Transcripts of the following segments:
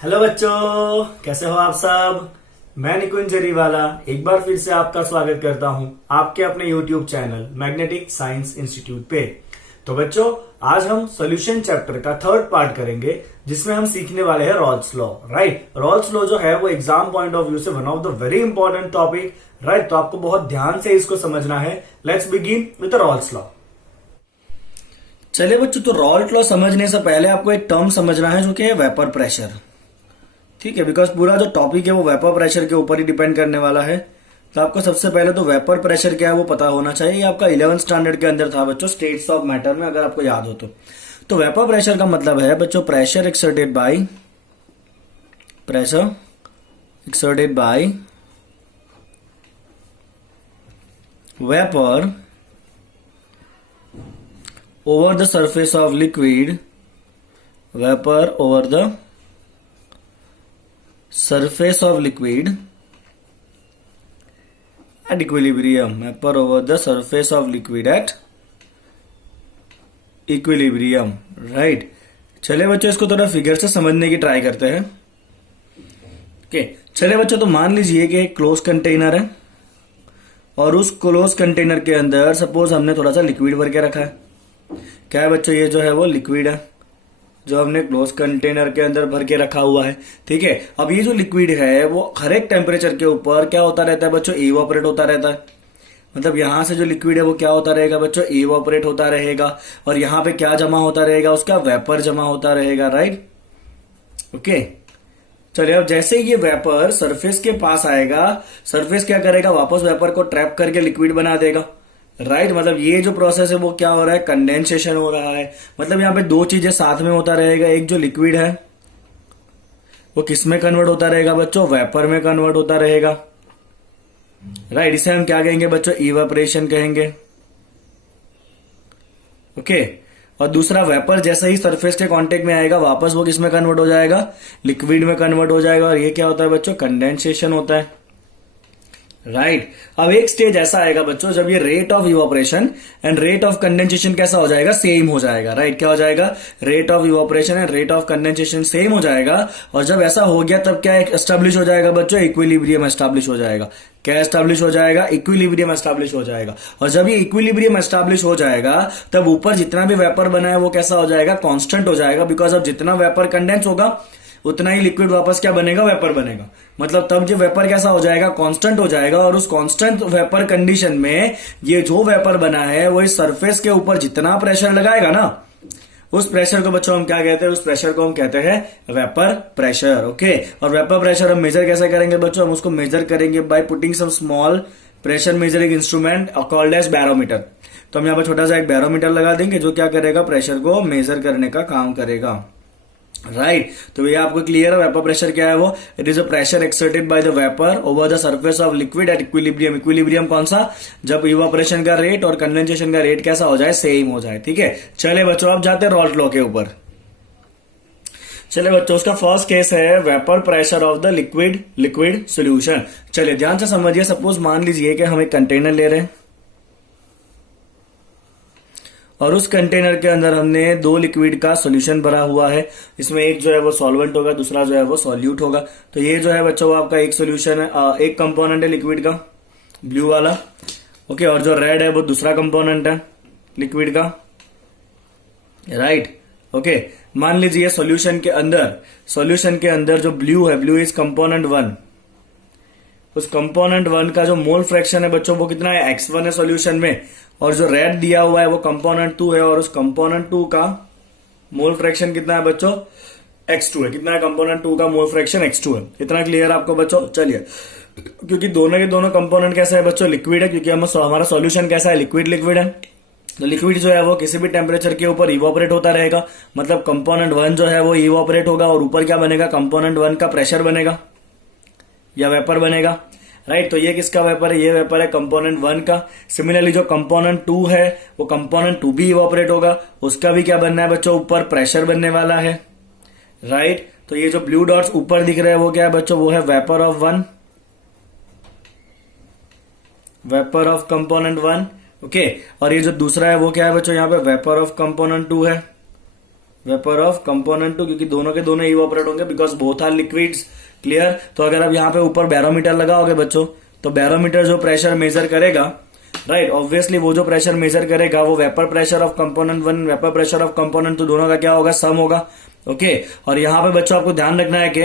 Hello बच्चों, कैसे हो आप सब। मैं निकुंज जरीवाला एक बार फिर से आपका स्वागत करता हूं आपके अपने YouTube channel magnetic science institute पे। तो बच्चों, आज हम सॉल्यूशन चैप्टर का थर्ड पार्ट करेंगे जिसमें हम सीखने वाले हैं Rawls law. Right, Rawls law जो है वो एग्जाम पॉइंट ऑफ व्यू से one of the very important topic. Right, तो आपको बहुत ध्यान से इसको समझना है। Let's begin with Rawls law. चलिए बच्चों, तो रॉल्स लॉ समझने से पहले आपको एक टर्म समझना है जो कि है वेपर प्रेशर। ठीक है, बिकॉज पूरा जो टॉपिक है वो वेपर प्रेशर के ऊपर ही डिपेंड करने वाला है। तो आपको सबसे पहले तो वेपर प्रेशर क्या है वो पता होना चाहिए। ये आपका 11th स्टैंडर्ड के अंदर था बच्चों, स्टेट्स ऑफ मैटर में, अगर आपको याद हो तो वेपर प्रेशर का मतलब है बच्चों pressure exerted by vapour over the surface of liquid, vapour over the surface of liquid at equilibrium, vapor over the surface of liquid at equilibrium. right, चले बच्चों इसको थोड़ा फिगर से समझने की ट्राई करते हैं। ओके, चले बच्चों, तो मान लीजिए कि एक क्लोज कंटेनर है और उस क्लोज कंटेनर के अंदर सपोज हमने थोड़ा सा लिक्विड भर के रखा है। क्या है बच्चों, ये जो है वो लिक्विड है जो हमने क्लोज कंटेनर के अंदर भर के रखा हुआ है। ठीक है, अब ये जो लिक्विड है वो हर एक टेम्परेचर के ऊपर क्या होता रहता है बच्चों, इवापोरेट होता रहता है। मतलब यहां से जो लिक्विड है वो क्या होता रहेगा बच्चों, इवापोरेट होता रहेगा। और यहां पे क्या जमा होता रहेगा, उसका वेपर जमा होता रहेगा। Right, okay. चलिए, अब जैसे ये वेपर सरफेस के पास आएगा, सरफेस क्या करेगा, वापस वेपर को ट्रैप करके लिक्विड बना देगा। राइट, मतलब ये जो प्रोसेस है वो क्या हो रहा है, कंडेंसेशन हो रहा है। मतलब यहां पे दो चीजें साथ में होता रहेगा। एक जो लिक्विड है वो किस में कन्वर्ट होता रहेगा बच्चों, वेपर में कन्वर्ट होता रहेगा। राइट, इसे हम क्या कहेंगे बच्चों, इवेपोरेशन कहेंगे। ओके, और दूसरा वेपर जैसे ही सरफेस के कांटेक्ट में आएगा वापस वो किस में कन्वर्ट हो जाएगा, लिक्विड में कन्वर्ट हो जाएगा। और ये क्या होता है बच्चों, कंडेंसेशन होता है। राइट, अब एक स्टेज ऐसा आएगा बच्चों जब ये rate of evaporation and rate of condensation कैसा हो जाएगा, सेम हो जाएगा। राइट, क्या हो जाएगा, rate of evaporation and rate of condensation same हो जाएगा। और जब ऐसा हो गया तब क्या एस्टेब्लिश हो जाएगा बच्चों, इक्विलिब्रियम एस्टेब्लिश हो जाएगा। क्या एस्टेब्लिश हो जाएगा, इक्विलिब्रियम एस्टेब्लिश हो जाएगा। और जब ये इक्विलिब्रियम एस्टेब्लिश हो जाएगा तब ऊपर जितना भी वेपर बना है वो कैसा हो जाएगा, कांस्टेंट हो जाएगा। बिकॉज अब जितना वेपर कंडेंस होगा उतना ही लिक्विड वापस क्या बनेगा, वेपर बनेगा। मतलब तब जो वेपर कैसा हो जाएगा, कांस्टेंट हो जाएगा। और उस कांस्टेंट वेपर कंडीशन में ये जो वेपर बना है वो इस सरफेस के ऊपर जितना प्रेशर लगाएगा ना, उस प्रेशर को बच्चों हम क्या कहते हैं, उस प्रेशर को हम कहते हैं वेपर प्रेशर। ओके, और वेपर प्रेशर हम मेजर कैसे करेंगे बच्चों, हम उसको मेजर करेंगे by putting some small pressure measuring instrument called as barometer. तो हम यहाँ पर छोटा सा एक बैरोमीटर लगा देंगे जो क्या करेगा, प्रेशर को मेजर करने का काम करेगा। राइट, तो ये आपको क्लियर है वेपर प्रेशर क्या है वो, it is a pressure exerted by the vapour over the surface of liquid at equilibrium. Equilibrium कौन सा, जब इवापोरेशन का रेट और कंडेंसेशन का रेट कैसा हो जाए, सेम हो जाए। ठीक है, चले बच्चों अब जाते हैं रॉल्स लॉ के ऊपर। चले बच्चों, उसका फर्स्ट केस है vapour pressure of the liquid solution. चलिए ध्यान से समझिए। सपोज मान लीजिए कि हम एक कंटेनर ले रहे हैं और उस कंटेनर के अंदर हमने दो लिक्विड का सॉल्यूशन भरा हुआ है। इसमें एक जो है वो सॉल्वेंट होगा, दूसरा जो है वो सॉल्यूट होगा। तो ये जो है बच्चों वो आपका एक सॉल्यूशन है, एक कंपोनेंट है लिक्विड का, ब्लू वाला। ओके, और जो रेड है वो दूसरा कंपोनेंट है लिक्विड का। राइट, ओके, मान लीजिए सॉल्यूशन के अंदर जो ब्लू है, ब्लू इज कंपोनेंट 1। उस कंपोनेंट 1 का जो मोल फ्रैक्शन है बच्चों वो कितना है, x1 है सॉल्यूशन में। और जो रेड दिया हुआ है वो कंपोनेंट 2 है और उस कंपोनेंट 2 का मोल फ्रैक्शन कितना है बच्चों, x2 है। कितना है, कंपोनेंट 2 का मोल फ्रैक्शन x2 है। इतना क्लियर आपको बच्चों। चलिए, क्योंकि दोनों के दोनों कंपोनेंट कैसा है बच्चों, लिक्विड है, क्योंकि हमारा सॉल्यूशन कैसा है, लिक्विड है। तो लिक्विड जो है वो किसी भी टेम्परेचर के ऊपर इवापोरेट होता रहेगा। मतलब कंपोनेंट 1 जो है वो इवापोरेट होगा और ऊपर क्या बनेगा, कंपोनेंट 1 का प्रेशर बनेगा या वेपर बनेगा। राइट, तो ये किसका वेपर है, ये वेपर है कंपोनेंट 1 का। सिमिलरली जो कंपोनेंट 2 है वो कंपोनेंट 2 भी इवापोरेट होगा, उसका भी क्या बनना है बच्चों, ऊपर प्रेशर बनने वाला है। राइट, तो ये जो ब्लू डॉट्स ऊपर दिख रहे हैं वो क्या है बच्चों, वो है vapour of 1, vapour of component 1। Okay, और ये जो दूसरा है वो क्या है बच्चों, यहाँ पे वेपर ऑफ कंपोनेंट 2 है, वेपर ऑफ कंपोनेंट टू, क्योंकि दोनों के दोनों इवापोरेट होंगे because both are liquids. Clear. तो अगर आप यहाँ पे ऊपर बैरोमीटर लगाओगे बच्चों, तो बैरोमीटर जो प्रेशर मेजर करेगा, राइट, ऑब्वियसली वो जो प्रेशर मेजर करेगा वो vapour pressure of component 1, vapour pressure of component 2 दोनों का क्या होगा, सम होगा। ओके। और यहाँ पे बच्चों आपको ध्यान रखना है कि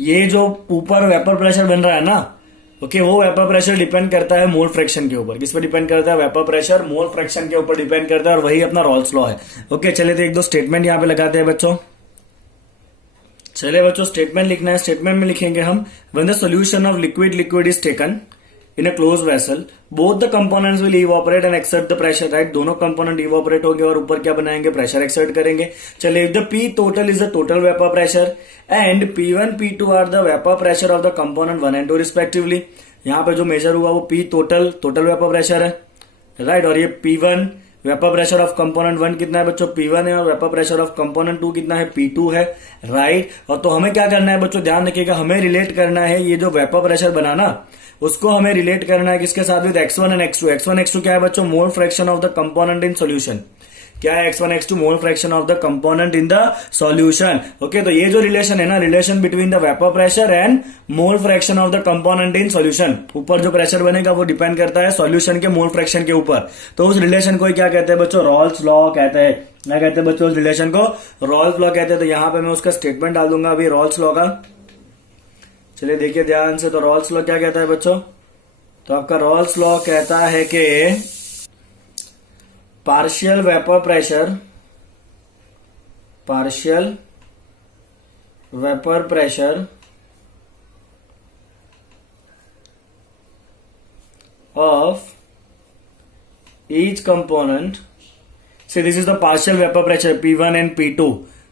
ये जो ऊपर वेपर प्रेशर बन रहा है ना, ओके, वो वेपर प्रेशर डिपेंड करता है मोल फ्रैक्शन के ऊपर। किस पर डिपेंड करता है? वेपर प्रेशर मोल फ्रैक्शन के ऊपर डिपेंड करता है, और वही अपना रॉल्स लॉ है। ओके, चलिए तो एक दो स्टेटमेंट यहाँ पे लगाते हैं बच्चों। चलिए बच्चों, स्टेटमेंट लिखना है। स्टेटमेंट में लिखेंगे हम, when the solution of liquid is taken in a close vessel both the components will evaporate and exert the pressure, right. दोनों कंपोनेंट इवापोरेट होंगे और ऊपर क्या बनाएंगे, प्रेशर एक्सर्ट करेंगे। चलिए, if the P total is the total vapour pressure and P1 P2 are the vapour pressure of the component 1 and 2 respectively. यहाँ पे जो मेजर हुआ वो P टोटल वेपर प्रेशर है, राइट। और ये P1 vapour pressure of component 1 कितना है बच्चों, P1 है, और वेपर प्रेशर ऑफ कंपोनेंट 2 कितना है, P2 है, राइट। और तो हमें क्या करना है बच्चों, ध्यान रखिएगा, हमें रिलेट करना है ये जो वेपर प्रेशर बनाना, उसको हमें रिलेट करना है किसके साथ, with X1 and X2। X1 X2 क्या है बच्चों, mole fraction of the component in solution. क्या है X1 X2? Mole fraction of the component in the solution. Okay, तो ये जो रिलेशन है ना, relation between the vapour pressure and mole fraction of the component in solution, ऊपर जो pressure बनेगा वो डिपेंड करता है सॉल्यूशन के मोल फ्रैक्शन के ऊपर। तो उस रिलेशन को क्या कहते हैं बच्चों, रॉल्स लॉ कहते हैं। क्या कहते हैं बच्चों उस रिलेशन को, रॉल्स लॉ कहते हैं। तो यहां पे मैं उसका स्टेटमेंट डाल दूंगा अभी रॉल्स लॉ का। चलिए देखिए ध्यान से, तो रॉल्स लॉ क्या कहता है बच्चों, तो आपका रॉल्स लॉ कहता है कि partial vapour pressure of each component, see this is the partial vapour pressure P1 and P2।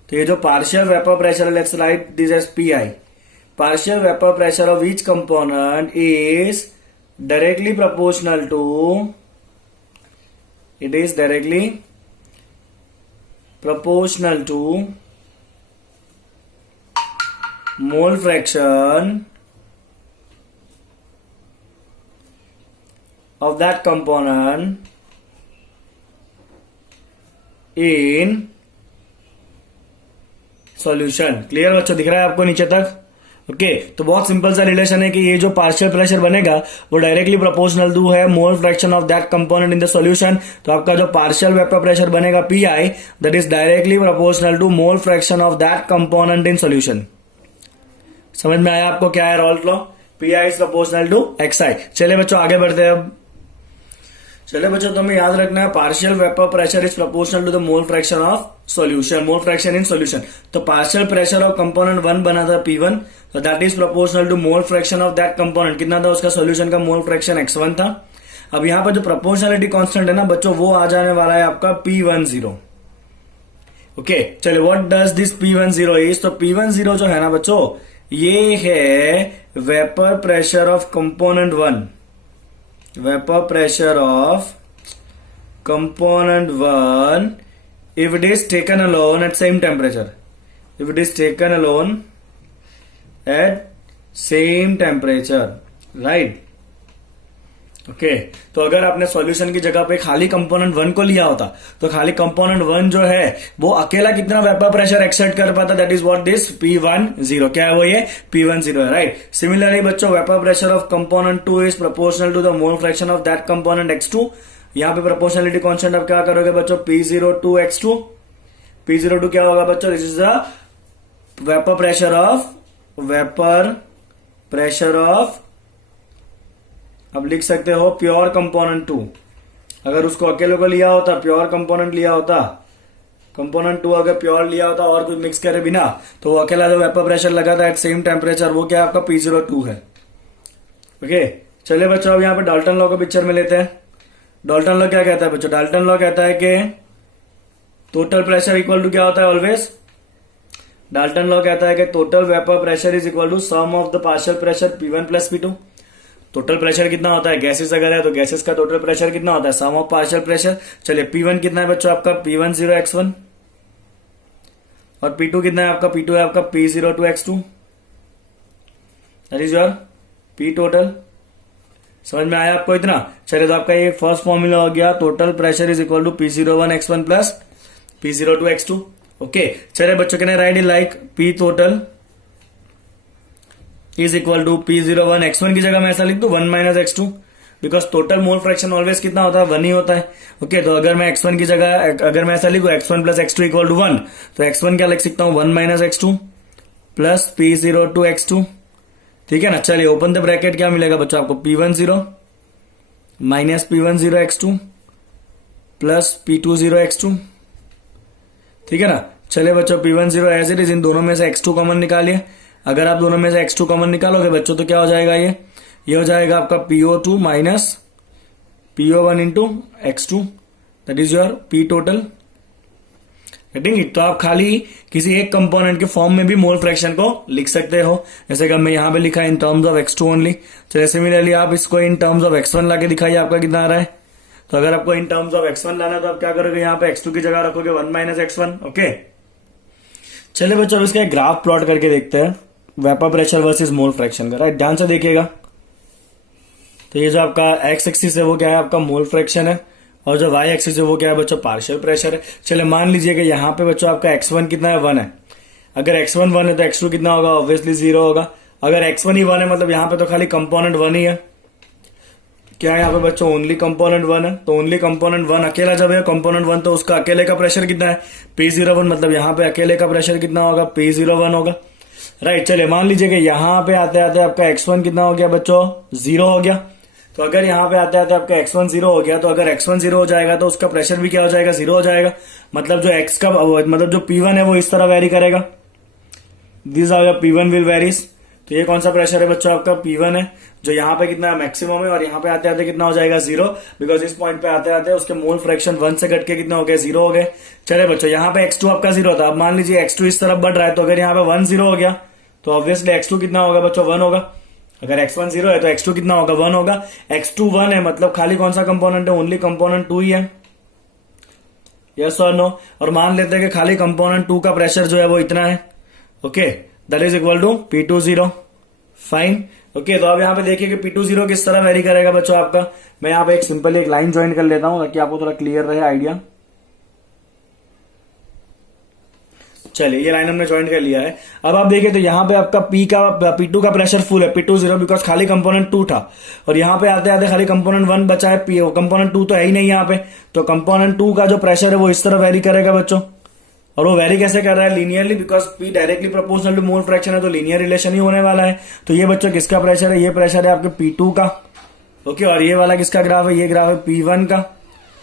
तो ये जो partial vapour pressure, let's write this as PI। Partial vapour pressure of each component is directly proportional to, it is directly proportional to mole fraction of that component in solution। Clear बच्चों, दिख रहा है आपको नीचे तक? Okay, तो बहुत simple सा रिलेशन है कि ये जो पार्शियल प्रेशर बनेगा वो डायरेक्टली प्रोपोर्शनल टू है mole fraction of that component in the solution. तो आपका जो पार्शियल वेपर प्रेशर बनेगा PI, that is directly proportional to mole fraction of that component in solution. समझ में आया आपको क्या है Raoult's law? PI is proportional to XI। चलिए बच्चों आगे बढ़ते हैं अब। चलिए बच्चों, तो हमें याद रखना है partial vapour pressure is proportional to the mole fraction of solution, mole fraction in solution. तो पार्शियल प्रेशर ऑफ कंपोनेंट 1 बना था P1, तो that is proportional to mole fraction of that component. कितना था उसका सॉल्यूशन का मोल फ्रैक्शन, X1 था। अब यहां पर जो प्रोपोर्शनलिटी कांस्टेंट है ना बच्चों, वो आ जाने वाला है आपका P10। ओके, चलिए what does this P10 is, तो P10 जो है ना बच्चों, ये है vapour pressure of component 1, vapour pressure of component 1 if it is taken alone at same temperature, if it is taken alone at same temperature, right? Okay, तो अगर आपने सॉल्यूशन की जगह पे खाली कंपोनेंट 1 को लिया होता, तो खाली कंपोनेंट 1 जो है वो अकेला कितना वेपर प्रेशर एक्सर्ट कर पाता, that is what this P10। क्या है वो, ये P10 है, राइट। सिमिलरली बच्चों, vapour pressure of component 2 is proportional to the mole fraction of that component X2। यहां पे प्रोपोर्शनलिटी कांस्टेंट आप क्या करोगे बच्चों, P02 X2। P02 क्या होगा बच्चों, this is the vapour pressure of अब लिख सकते हो प्योर कंपोनेंट 2। अगर उसको अकेले को लिया होता, प्योर कंपोनेंट लिया होता, कंपोनेंट 2 अगर प्योर लिया होता और कुछ मिक्स करे बिना, तो वो अकेला जो वेपर प्रेशर लगा था एट सेम टेम्परेचर, वो क्या आपका P02 है। ओके, चलिए बच्चों अब यहाँ पे डाल्टन लॉ को पिक्चर में लेते हैं। डाल्टन लॉ क्या कहता है बच्चों, डाल्टन लॉ कहता है कि टोटल प्रेशर इक्वल टू क्या होता है ऑलवेज, डाल्टन लॉ कहता है कि total vapour pressure is equal to sum of the partial pressure P1 plus P2। Total pressure कितना होता है, गैसेस अगर है तो गैसेस का टोटल प्रेशर कितना होता है, सम ऑफ पार्शियल प्रेशर। चलिए P1 कितना है बच्चों आपका P10 X1, और P2 कितना है आपका, P2 है आपका P02 X2, that is your P total. समझ में आया आपको इतना? चलिए, तो आपका ये फर्स्ट फॉर्मूला हो गया, total pressure is equal to P01 X1 plus P0 to X2. Okay, चलिए बच्चों के write in like P total is equal to P01 X1 की जगह मैं ऐसा लिख दूं 1 minus X2, because total mole fraction always कितना होता है, 1 ही होता है. ओके, तो अगर मैं X1 की जगह अगर मैं ऐसा लिखूं X1 plus X2 equal to 1, तो X1 क्या लिख सकता हूं 1 minus X2 plus P0 to X2. ठीक है ना. चलिए ओपन द ब्रैकेट, क्या मिलेगा बच्चों आपको P10 minus P10 X2 plus P20 X2. ठीक है ना. चलिए बच्चों P10 एज इट इज, इन दोनों में से X2 कॉमन निकालिए. अगर आप दोनों में से X2 कॉमन निकालोगे बच्चों तो क्या हो जाएगा, ये हो जाएगा आपका PO2 minus PO1 into X2, that is your P total. Getting it. तो आप खाली किसी एक कंपोनेंट के फॉर्म में भी मोल फ्रैक्शन को लिख सकते हो, जैसे कि मैं यहां पे लिखा in terms of X2 only. चलिए सिमिलरली आप इसको इन टर्म्स ऑफ X1 लाके दिखाइए आपका कितना आ रहा है. तो अगर आपको इन टर्म्स ऑफ X1 लाना है तो आप क्या करोगे, यहाँ पे X2 की जगह रखोगे 1 माइनस X1. ओके, चलिए बच्चों अब इसका एक ग्राफ प्लॉट करके देखते हैं वेपर प्रेशर वर्सेस मोल फ्रैक्शन का. राइट, ध्यान से देखिएगा. तो ये जो आपका एक्स एक्सिस है वो क्या है, आपका मोल फ्रैक्शन है, और जो वाई एक्सिस है वो क्या है बच्चों, पार्शियल प्रेशर है. चलिए मान लीजिए कि यहाँ पे बच्चों आपका X1 कितना है, 1 है. अगर X1 1 है तो X2 कितना होगा, ऑब्वियसली 0 होगा. अगर X1 ही 1 है मतलब यहाँ पे तो खाली कंपोनेंट 1 ही है. क्या है यहाँ पे बच्चों, ओनली कंपोनेंट 1 है. तो ओनली कंपोनेंट 1 अकेला जब है कंपोनेंट 1, तो उसका अकेले का प्रेशर कितना है, P01. मतलब यहाँ पे अकेले का प्रेशर कितना होगा, P01 होगा. राइट, चलिए मान लीजिए कि यहाँ पे आते आते आपका X1 कितना हो गया बच्चों, 0 हो गया. तो अगर यहाँ पे आते आते आपका X1 0 हो गया, तो अगर X1 0 हो जाएगा तो उसका प्रेशर भी क्या हो जाएगा, 0 हो जाएगा. मतलब जो X का मतलब जो P1 है वो इस तरह वेरी करेगा. This are your P1 will varies. तो ये कौन सा प्रेशर है बच्चों, आपका P1 है, जो यहाँ पे कितना मैक्सिमम है, और यहाँ पे आते आते कितना हो जाएगा, 0. बिकॉज इस पॉइंट पे आते आते उसके मोल फ्रैक्शन 1 से घट के कितने हो गए, 0 हो गए. चले बच्चों यहाँ पे X2 आपका 0 था. अब मान लीजिए X2 इस तरफ बढ़ रहा है, तो अगर यहाँ पे 1 0 हो गया तो ऑब्वियसली X2 कितना होगा बच्चों, 1 होगा. अगर X1 0 है तो X2 कितना होगा, 1 होगा. X2 1 है मतलब खाली कौन सा कंपोनेंट है, ओनली कंपोनेंट 2 ही है. यस और नो. और मान लेते हैं कि खाली कंपोनेंट 2 का प्रेशर जो है वो इतना है. Okay, that is equal to P20. Fine. Okay, तो अब यहाँ पे देखिए कि P20 किस तरह वेरी करेगा बच्चों आपका. मैं यहाँ पे एक सिंपली एक लाइन ज्वाइन कर लेता हूं ताकि आपको थोड़ा क्लियर रहे आइडिया. चलिए ये लाइन हमने ज्वाइन कर लिया है. अब आप देखिए तो यहाँ पे आपका P2 का प्रेशर फुल है, P20, बिकॉज खाली कंपोनेंट 2 था. और यहाँ पे आते आते खाली कंपोनेंट 1 बचा है, कंपोनेंट 2 तो है ही नहीं यहाँ पे. तो कंपोनेंट 2 का जो प्रेशर है वो इस तरह वेरी करेगा बच्चों. और वो वेरी कैसे कर रहा है, linearly, because P directly proportional to mole fraction है, तो लीनियर रिलेशन ही होने वाला है. तो ये बच्चों किसका प्रेशर है, ये प्रेशर है आपके P2 का. ओके, और ये वाला किसका ग्राफ है, ये ग्राफ है P1 का.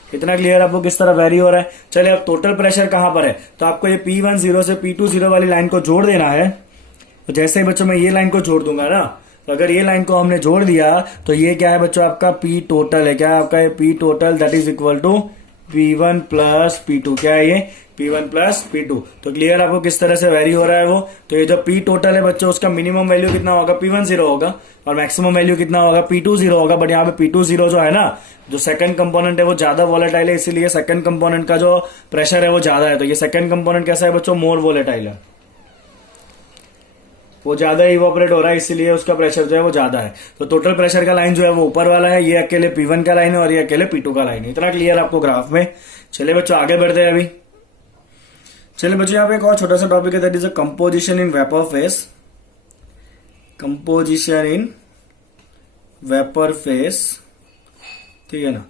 इतना क्लियर आपको किस तरह वेरी हो रहा है. चलिए अब टोटल प्रेशर कहां पर है, तो आपको ये P10 से P20 वाली लाइन को जोड़ देना है. तो जैसे ही बच्चों मैं ये लाइन को जोड़ दूंगा ना, तो अगर ये लाइन को हमने जोड़ दिया तो ये क्या है बच्चों, आपका P टोटल है. क्या है आपका ये P total, that is equal to P1 plus P2. क्या है ये, P1 प्लस P2. तो क्लियर आपको किस तरह से वेरी हो रहा है वो. तो ये जो P टोटल है बच्चों, उसका मिनिमम वैल्यू कितना होगा, P10 होगा, और मैक्सिमम वैल्यू कितना होगा, P20 होगा. बट यहाँ पे P20 जो है ना, जो सेकंड कंपोनेंट है वो ज्यादा वोलेटाइल है, इसीलिए सेकंड कंपोनेंट का जो प्रेशर है वो ज्यादा है. तो ये सेकंड कंपोनेंट कैसा है बच्चों, मोर वोलेटाइल है, वो ज्यादा इवोपरेट हो रहा है, इसीलिए उसका प्रेशर जो है वो ज्यादा है. तो टोटल प्रेशर का लाइन जो है वो ऊपर वाला है, ये अकेले P1 का लाइन है और ये अकेले P2 का लाइन है. इतना क्लियर आपको ग्राफ में. चलिए बच्चों आगे बढ़ते हैं अभी. चलिए बच्चों यहाँ पे एक और छोटा सा टॉपिक है, that is a composition in vapour face. Composition in vapour face, ठीक है ना.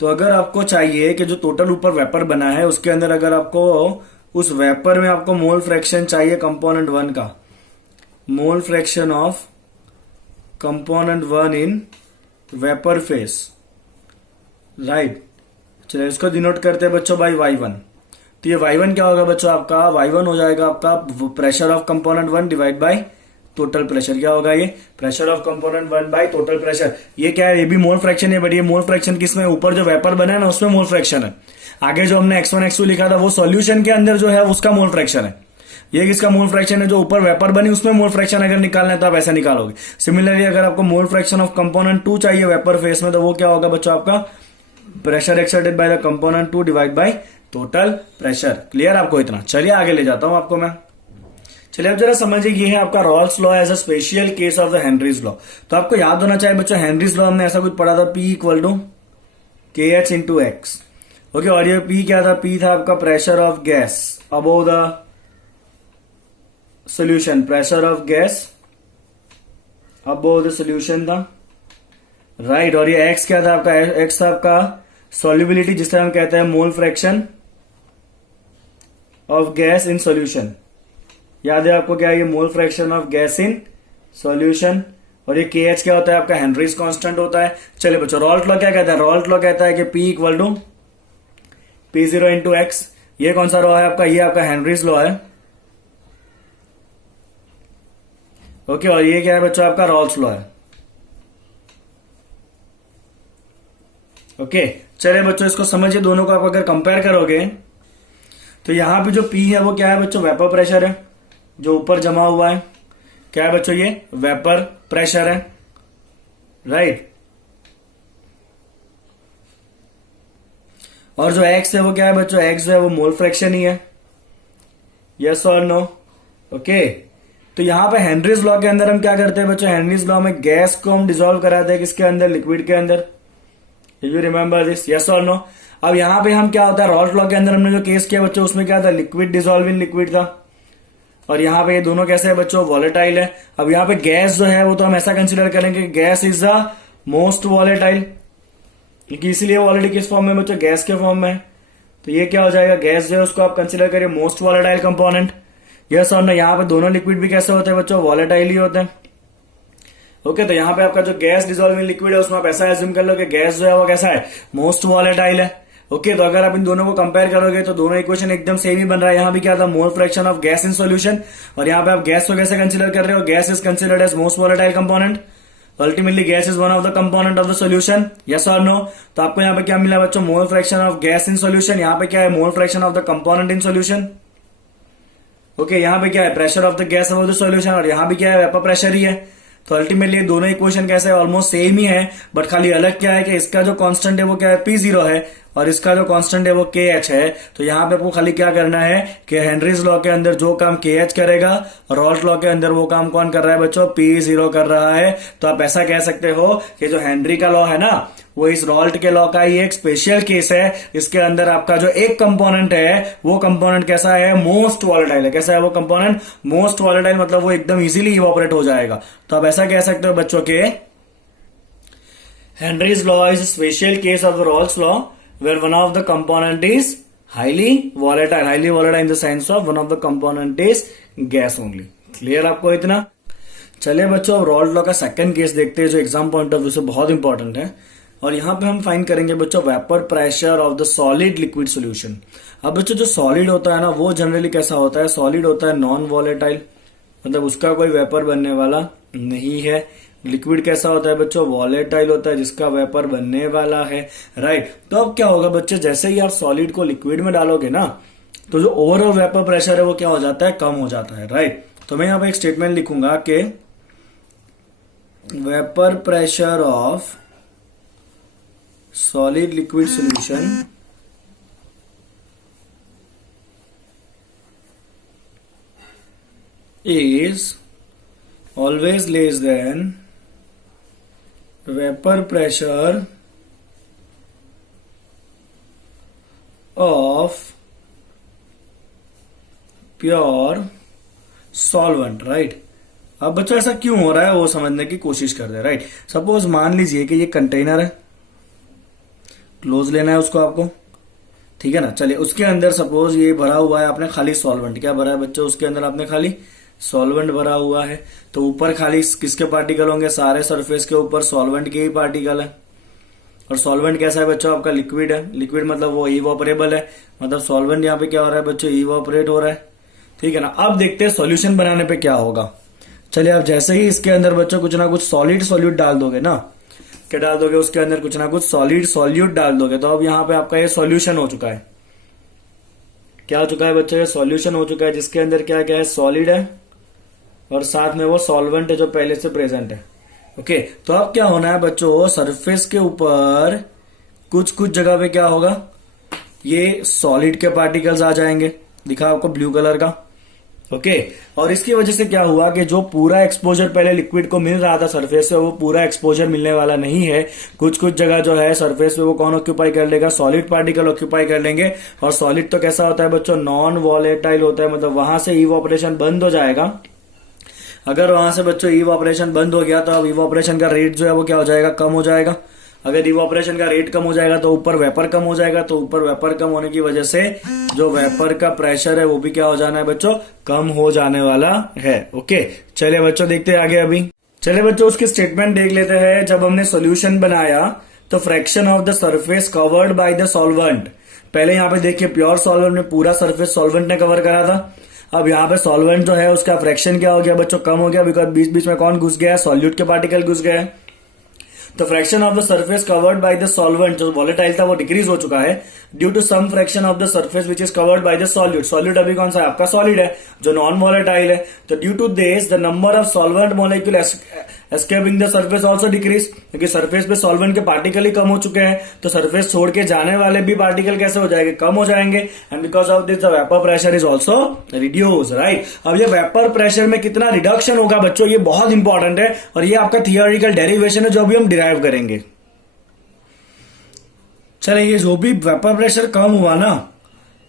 तो अगर आपको चाहिए कि जो टोटल ऊपर वेपर बना है उसके अंदर अगर आपको उस वेपर में आपको मोल फ्रैक्शन चाहिए कंपोनेंट 1 का, मोल fraction of component 1 in vapour face. Right, चलिए इसको डिनोट करते हैं बच्चों बाय Y1. तो ये Y1 क्या होगा बच्चों, आपका Y1 हो जाएगा आपका pressure of component 1 divide by total pressure. क्या होगा ये, pressure of component 1 by total pressure. ये क्या है, ये भी मोल फ्रैक्शन है, बट ये मोल फ्रैक्शन किसमें, ऊपर जो वेपर बना है ना उसमें मोल फ्रैक्शन है. आगे जो हमने X1 X2 लिखा था वो सॉल्यूशन के अंदर जो है उसका मोल फ्रैक्शन है. ये किसका मोल फ्रैक्शन है, जो ऊपर वेपर बनी उसमें मोल फ्रैक्शन अगर निकालना है तो आप ऐसा निकालोगे. सिमिलरली अगर आपको मोल फ्रैक्शन ऑफ कंपोनेंट 2 चाहिए वेपर फेस में, तो वो क्या होगा बच्चों, आपका pressure exerted by the component 2 divide by total pressure. Clear आपको इतना. चलिए आगे ले जाता हूं आपको मैं. चलिए अब जरा समझिए, ये है आपका Raoult's law as a special case of the Henry's law. तो आपको याद होना चाहिए बच्चों, हेनरीज लॉ हमने ऐसा कुछ पढ़ा था, P equal to KH into x. Okay, और ये पी क्या था? पी था आपका pressure of gas above the solution, pressure of gas above the solution था, राइट। और ये एक्स क्या था आपका? एक्स था आपका सॉल्युबिलिटी, जिसे हम कहते हैं मोल fraction of gas in solution. याद है आपको क्या? ये mole fraction of gas in solution. और ये के एच क्या होता है आपका? हेनरीज कांस्टेंट होता है। चलिए बच्चों, रॉल्ट लॉ क्या कहता है? रॉल्ट लॉ कहता है कि P equal to P0 into x. ये कौन सा लॉ है आपका? ये आपका हेनरीज लॉ है। ओके, और ये क्या है बच्चों? आपका रॉल्स लॉ है। ओके, चलिए बच्चों इसको समझिए, दोनों को आप अगर कंपेयर करोगे तो यहां पे जो P है वो क्या है बच्चों? वेपर प्रेशर है जो ऊपर जमा हुआ है। क्या है बच्चों? ये वेपर प्रेशर है, राइट। और जो एक्स है वो क्या है बच्चों? एक्स जो है वो मोल फ्रैक्शन ही है। यस और नो? ओके, तो यहां पे हेनरीज लॉ के अंदर हम क्या करते हैं बच्चों? हेनरीज लॉ में गैस को हम डिसॉल्व कराते हैं किसके अंदर? लिक्विड के अंदर। You remember this? यस और नो? अब यहां पे हम क्या होता है, रॉल्ट लॉ के अंदर हमने जो केस किया बच्चों, उसमें क्या था? लिक्विड डिसॉल्व इन लिक्विड था। और यहां पे ये दोनों कैसे है बच्चों? वॉलेटाइल है। अब यहां पे गैस जो है वो तो हम ऐसा कंसिडर करेंगे, gas is the most volatile, क्योंकि इसीलिए ऑलरेडी किस फॉर्म में बच्चों? गैस के फॉर्म में। तो ये क्या हो जाएगा? गैस जो है उसको आप कंसिडर करिए मोस्ट वॉलेटाइल कंपोनेंट। यस और नो? यहाँ पे दोनों लिक्विड भी कैसे होते हैं बच्चों? वॉलेटाइल ही होते हैं। ओके, तो यहाँ पे आपका जो गैस डिसॉल्व इन लिक्विड है उसमें आप ऐसा एज्यूम कर लो कि गैस जो है वो कैसा है? मोस्ट वॉलेटाइल है। ओके, तो अगर आप इन दोनों को कंपेयर करोगे तो दोनों इक्वेशन एकदम सेम ही बन रहा है। यहाँ भी क्या था? मोल fraction of gas in solution. और यहाँ पे आप गैस को कैसे कंसिडर कर रहे हो? Gas is considered as most volatile component. Ultimately gas is one of the component of the solution. Yes और नो? तो आपको यहाँ पे क्या मिला बच्चों? Mole fraction of gas in solution. यहाँ पे क्या है? Mole fraction of the component in solution. Okay, यहाँ पे क्या है? Pressure of the gas above the solution. और यहाँ भी क्या है? वेपर प्रेशर ही है। तो अल्टीमेटली दोनों इक्वेशन कैसे है? ऑलमोस्ट सेम ही है, बट खाली अलग क्या है कि इसका जो कांस्टेंट है वो क्या है? P0 है, और इसका जो कांस्टेंट है वो KH है। तो यहाँ पे आपको खाली क्या करना है कि हेनरीज लॉ के अंदर जो काम KH करेगा, रॉल्ट लॉ के अंदर वो काम कौन कर रहा है बच्चों? P0 कर रहा है। तो आप ऐसा कह सकते हो कि जो हेनरी का लॉ है ना, वो इस रॉल्ट के लॉ का ही एक स्पेशल केस है। इसके अंदर आपका जो एक कंपोनेंट है वो कंपोनेंट कैसा है? मोस्ट वॉलेटाइल है। कैसा है वो कंपोनेंट? मोस्ट वॉलेटाइल, मतलब वो एकदम इजीली इवोपरेट हो जाएगा। तो आप ऐसा कह सकते हो बच्चों के Henry's law is special case of the Rawls law where one of the component is highly volatile in the sense of one of the component is gas only. Clear आपको इतना? चलिए बच्चों, अब रॉल्ट लॉ का second case देखते हैं जो exam point of view से बहुत इंपॉर्टेंट है। और यहां पे हम फाइंड करेंगे बच्चों vapour pressure of the solid liquid solution. अब बच्चों जो सॉलिड होता है ना वो जनरली कैसा होता है? सॉलिड होता है नॉन वॉलेटाइल, मतलब उसका कोई वेपर बनने वाला नहीं है। लिक्विड कैसा होता है बच्चों? वॉलेटाइल होता है, जिसका वेपर बनने वाला है, राइट। तो अब क्या होगा बच्चे? जैसे ही आप सॉलिड को लिक्विड में डालोगे ना, तो जो ओवरऑल वेपर प्रेशर है वो क्या हो जाता है? कम हो जाता है, राइट। तो मैं यहां पर एक स्टेटमेंट लिखूंगा कि vapour pressure of solid liquid solution is always less than vapor pressure of pure solvent, right. अब बच्चों ऐसा क्यों हो रहा है वो समझने की कोशिश कर रहे हैं, राइट। सपोज मान लीजिए कि ये कंटेनर है, क्लोज लेना है उसको आपको, ठीक है ना। चलिए, उसके अंदर सपोज ये भरा हुआ है आपने खाली सॉल्वेंट। क्या भरा है बच्चों? उसके अंदर आपने खाली सॉल्वेंट भरा हुआ है। तो ऊपर खाली किसके पार्टिकल होंगे? सारे सरफेस के ऊपर सॉल्वेंट के ही पार्टिकल है। और सॉल्वेंट कैसा है बच्चों? आपका लिक्विड है। लिक्विड मतलब वो इवोपरेबल है, मतलब सॉल्वेंट यहाँ पे क्या हो रहा है बच्चों? इवोपरेट हो रहा है, ठीक है ना। अब देखते हैं सॉल्यूशन बनाने पे क्या होगा। चलिए, आप जैसे ही इसके अंदर बच्चों कुछ ना कुछ सॉलिड सॉल्यूट डाल दोगे ना, क्या डाल दोगे? उसके अंदर कुछ ना कुछ सॉलिड सॉल्यूट डाल दोगे, तो अब यहाँ पे आपका ये सॉल्यूशन हो चुका है। क्या हो चुका है बच्चों? ये सॉल्यूशन हो चुका है, जिसके अंदर क्या क्या है? सॉलिड है और साथ में वो सॉल्वेंट है जो पहले से प्रेजेंट है। ओके, तो अब क्या होना है बच्चों? सरफेस के ऊपर कुछ कुछ जगह पे क्या होगा? ये सॉलिड के पार्टिकल्स आ जाएंगे। दिखा आपको ब्लू कलर का, ओके और इसकी वजह से क्या हुआ कि जो पूरा एक्सपोजर पहले लिक्विड को मिल रहा था सरफेस पे, वो पूरा एक्सपोजर मिलने वाला नहीं है। कुछ कुछ जगह जो है सरफेस पे वो कौन ऑक्यूपाई कर लेगा, सॉलिड पार्टिकल ऑक्यूपाई कर लेंगे। और सॉलिड तो कैसा होता है बच्चों, नॉन वॉलेटाइल होता है, मतलब वहां से इवोपरेशन बंद हो जाएगा। अगर वहां से बच्चों इवोपरेशन बंद हो गया तो अब इवोपरेशन का रेट जो है वो क्या हो जाएगा, कम हो जाएगा। अगर इवोपरेशन का रेट कम हो जाएगा तो ऊपर वेपर कम हो जाएगा, तो ऊपर वेपर कम होने की वजह से जो वेपर का प्रेशर है वो भी क्या हो जाना है बच्चों, कम हो जाने वाला है। ओके चलिए बच्चों देखते हैं आगे। अभी चलिए बच्चों उसकी स्टेटमेंट देख लेते हैं। जब हमने सोल्यूशन बनाया तो fraction of the surface covered by the solvent, पहले यहाँ पे देखिए प्योर सॉल्वेंट में पूरा सरफेस सॉल्वेंट ने कवर करा था। अब यहाँ पे सॉल्वेंट जो है उसका फ्रैक्शन क्या हो गया बच्चों, कम हो गया, बिकॉज बीच बीच में कौन घुस गया, सॉल्यूट के पार्टिकल घुस गए। तो fraction of the surface covered by the solvent जो वॉलेटाइल था वो डिक्रीज हो चुका है due to some fraction of the surface which is covered by the solute. Solute अभी कौन सा है आपका, सॉलिड है जो नॉन वॉलेटाइल है। तो due to this the number of solvent molecule escaping the surface also decrease, क्योंकि सरफेस पे सॉल्वेंट के पार्टिकल ही कम हो चुके हैं तो सरफेस छोड़ के जाने वाले भी पार्टिकल कैसे हो जाएंगे, कम हो जाएंगे। And because of this the vapour pressure is also reduce, right. अब ये वेपर प्रेशर में कितना रिडक्शन होगा बच्चों, ये बहुत इंपॉर्टेंट है और ये आपका थियोरिटिकल डेरिवेशन है जो अभी हम डिराइव करेंगे। चलिए ये जो भी वेपर प्रेशर कम हुआ ना,